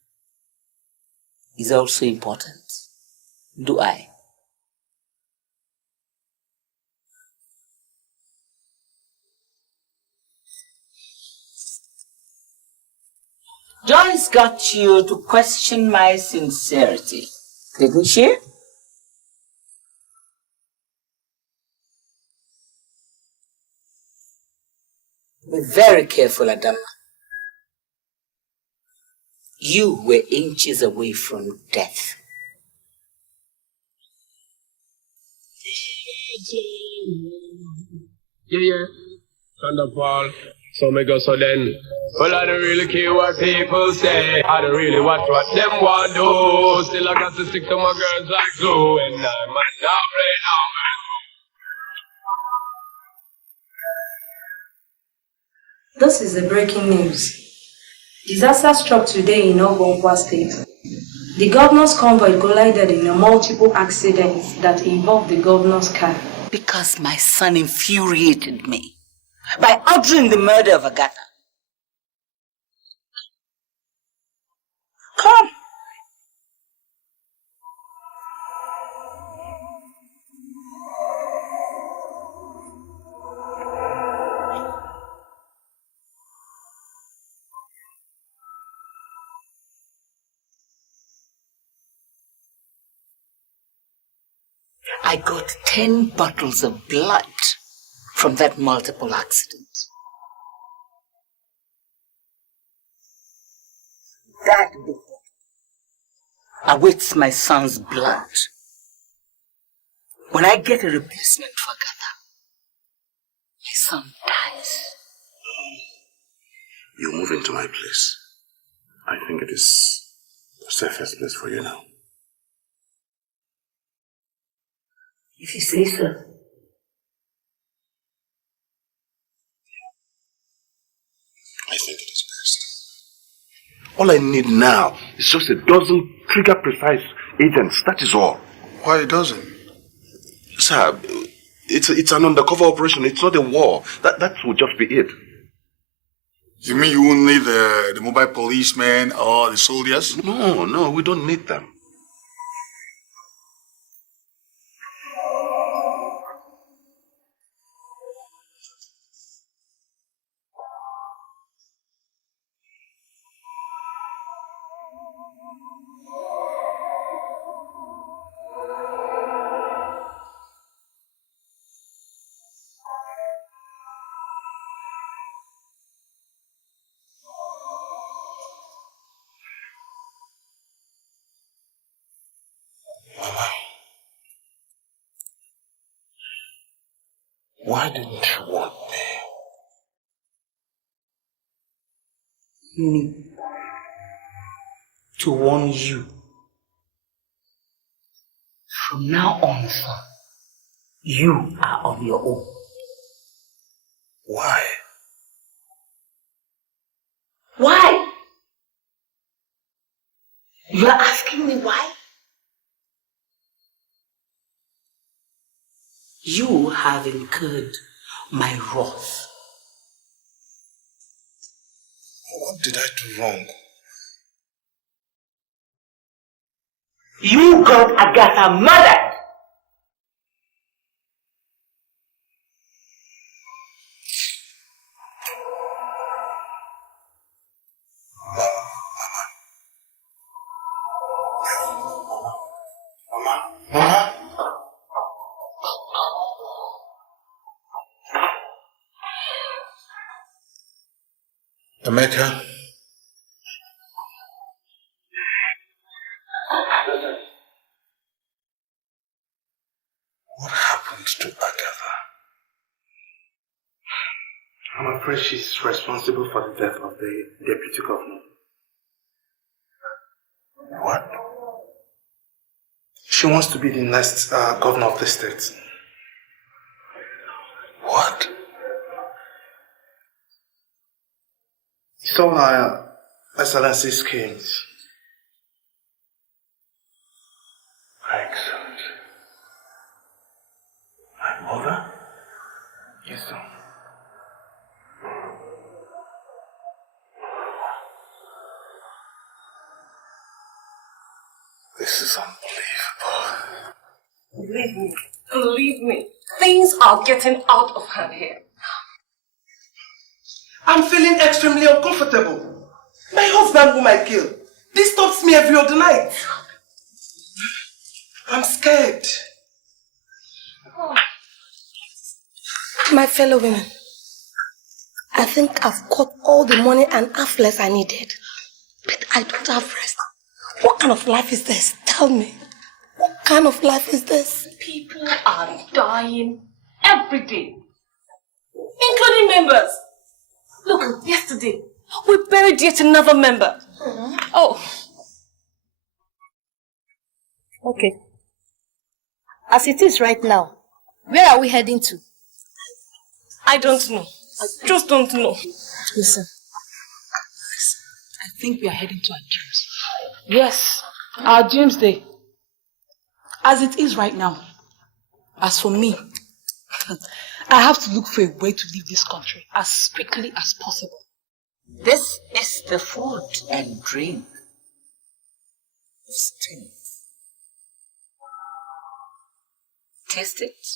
is also important. Do I? Joyce got you to question my sincerity, didn't she? Be very careful, Adama. You were inches away from death. Yeah. Thunderfall. So me go so then. Well, I don't really care what people say. I don't really watch what them want do. Still I got to stick to my girls like glue. And I'm now right now. This is the breaking news. Disaster struck today in Ogonkwa State. The governor's convoy collided in multiple accidents that involved the governor's car. Because my son infuriated me by ordering the murder of Agatha. Come. I got 10 bottles of blood from that multiple accident. That book awaits my son's blood. When I get a replacement for Agatha, my son dies. You move into my place. I think it is the safest place for you now. If you say so. I think it is best. All I need now is just a dozen trigger-precise agents. That is all. Why a dozen? Sir, it's an undercover operation. It's not a war. That will just be it. You mean you won't need the mobile policemen or the soldiers? No, we don't need them. Why didn't you want me? Me. To warn you. From now on, son, you are on your own. Why? Why? You are asking me why? You have incurred my wrath. What did I do wrong? You got Agatha murdered! Mama? Emeka? What happened to Agatha? I'm afraid she's responsible for the death of the deputy governor. What? She wants to be the next governor of the state. What? It's all Her Excellency's schemes. Excellent. My mother? Yes, sir. This is unbelievable. Believe me, things are getting out of hand here. I'm feeling extremely uncomfortable. My husband whom I killed disturbs me every other night. I'm scared. My fellow women, I think I've got all the money and half less I needed. But I don't have rest. What kind of life is this? Tell me. What kind of life is this? People are dying every day, including members. Look, yesterday, we buried yet another member. Oh. Okay. As it is right now, where are we heading to? I don't know. I just don't know. Listen. I think we are heading to our dreams. Yes, Our dreams day. As it is right now. As for me, I have to look for a way to leave this country as quickly as possible. This is the food and drink of strength. Taste it,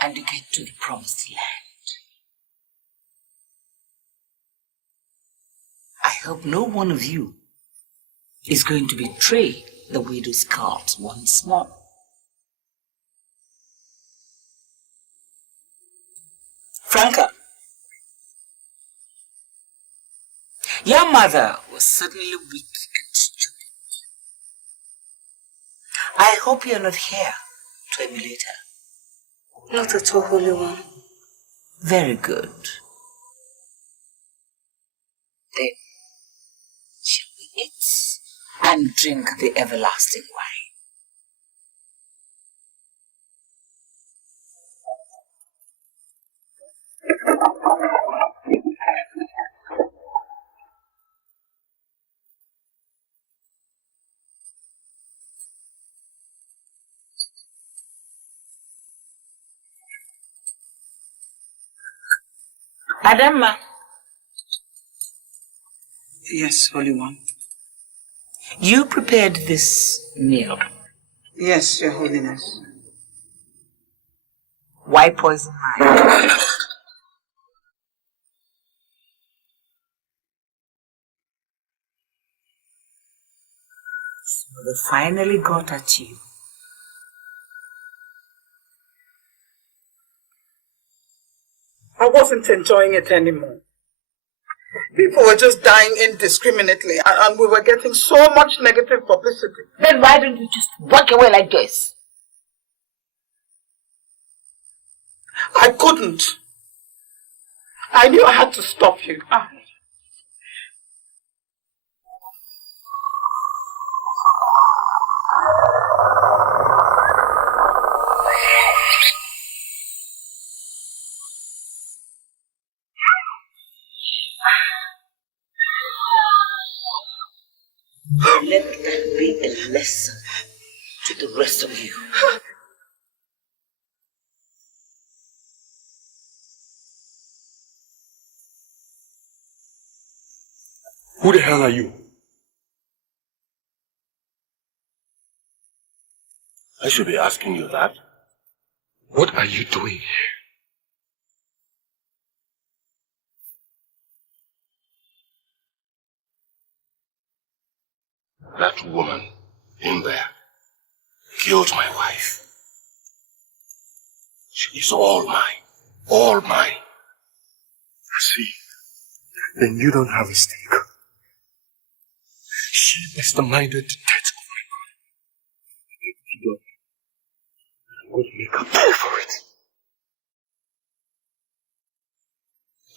and you get to the promised land. I hope no one of you is going to betray the widow's cult once more. Franca, your mother was certainly weak and stupid. I hope you're not here to emulate her. Not at all, Holy One. Very good. Then, shall we eat and drink the everlasting wine? Adama. Yes, Holy One. You prepared this meal. Yes, Your Holiness. Why poison mine? So they finally got at you. I wasn't enjoying it anymore. People were just dying indiscriminately and we were getting so much negative publicity. Then why don't you just walk away like this? I couldn't. I knew I had to stop you. Let that be a lesson to the rest of you. Who the hell are you? I should be asking you that. What are you doing here? That woman in there killed my wife. She is all mine. All mine. See, then you don't have a stake. She masterminded the death of my mother. I'm going to make her pay for it.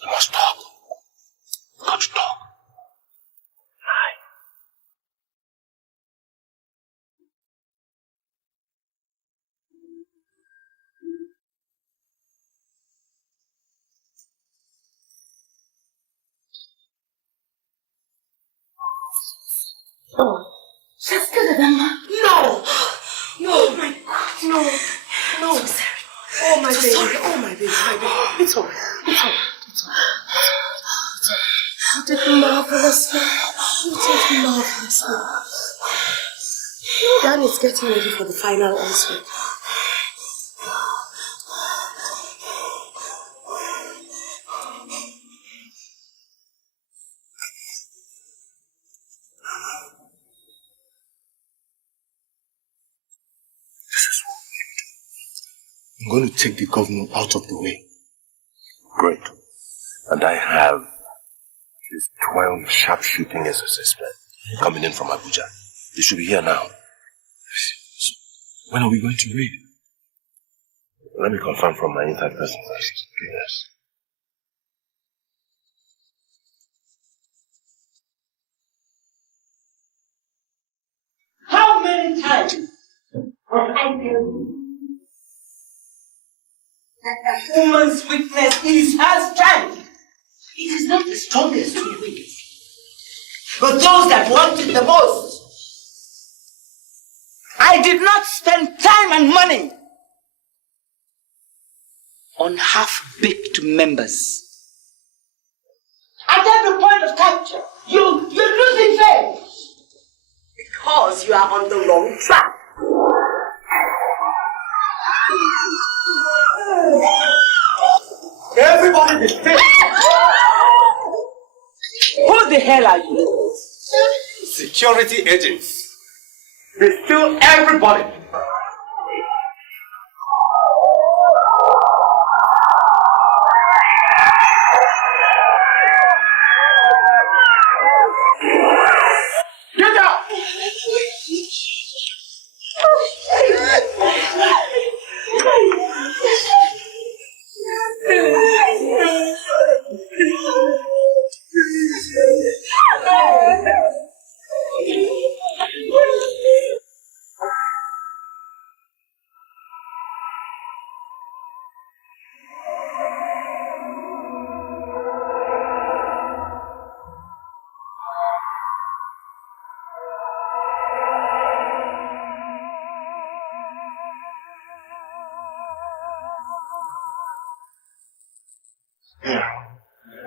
You must talk. You've got to talk. Oh, just kill them. No! No! Oh my God! No! No! So sorry. Oh my baby! Sorry. Oh my baby! My baby! It's alright. It's alright. It's alright. You did marvelously. You did marvelously. Dan is getting ready for the final answer. I'm going to take the governor out of the way. Great. And I have this 12 sharpshooting SSS men coming in from Abuja. They should be here now. When are we going to raid? Let me confirm from my inside person first. Yes. How many times have I tell you that a woman's weakness is her strength? It is not the strongest who wins, but those that want it the most. I did not spend time and money on half-baked members. At every point of capture, you're losing faith. Because you are on the wrong track. Everybody be still. Who the hell are you? Security agents. Be still, everybody. Get out!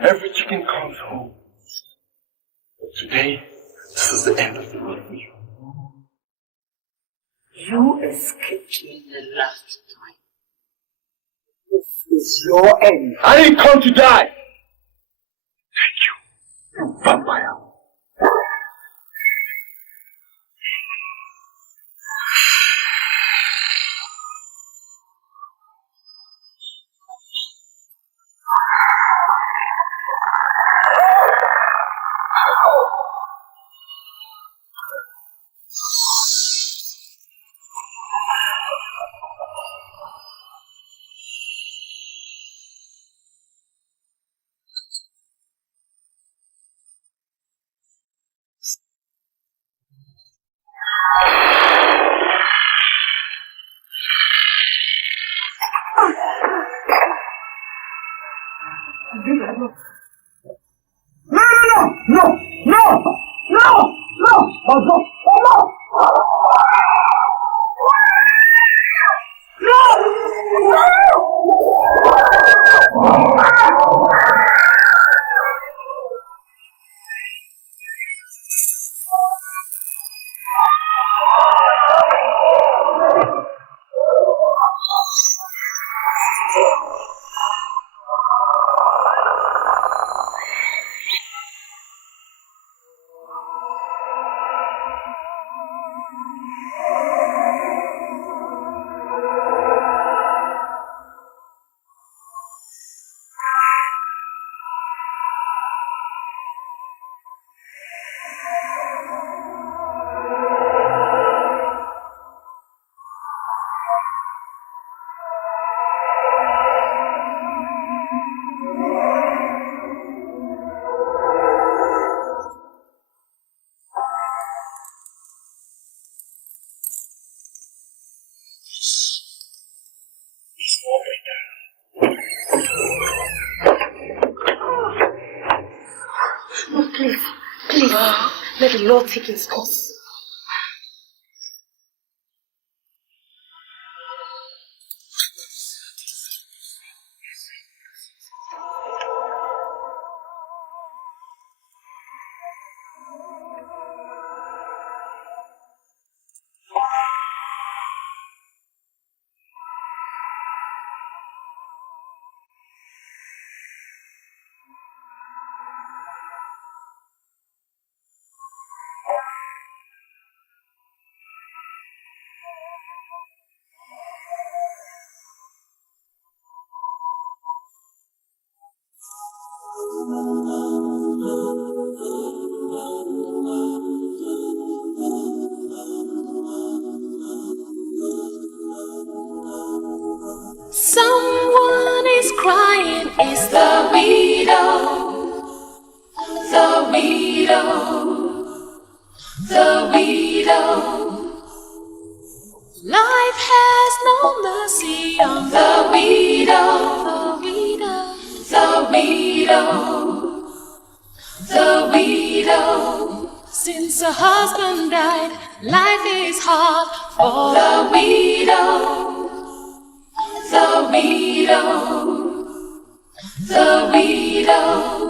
Every chicken comes home. But today, this is the end of the road for you. You escaped me the last time. This is your end. I didn't come to die! Thank you, you vampire. No, please, please, let the Lord take its course. Someone is crying, it's the widow, the widow, the widow. Life has no mercy on the widow, the widow, the widow. Since her husband died, life is hard for the widow. The widow, the widow.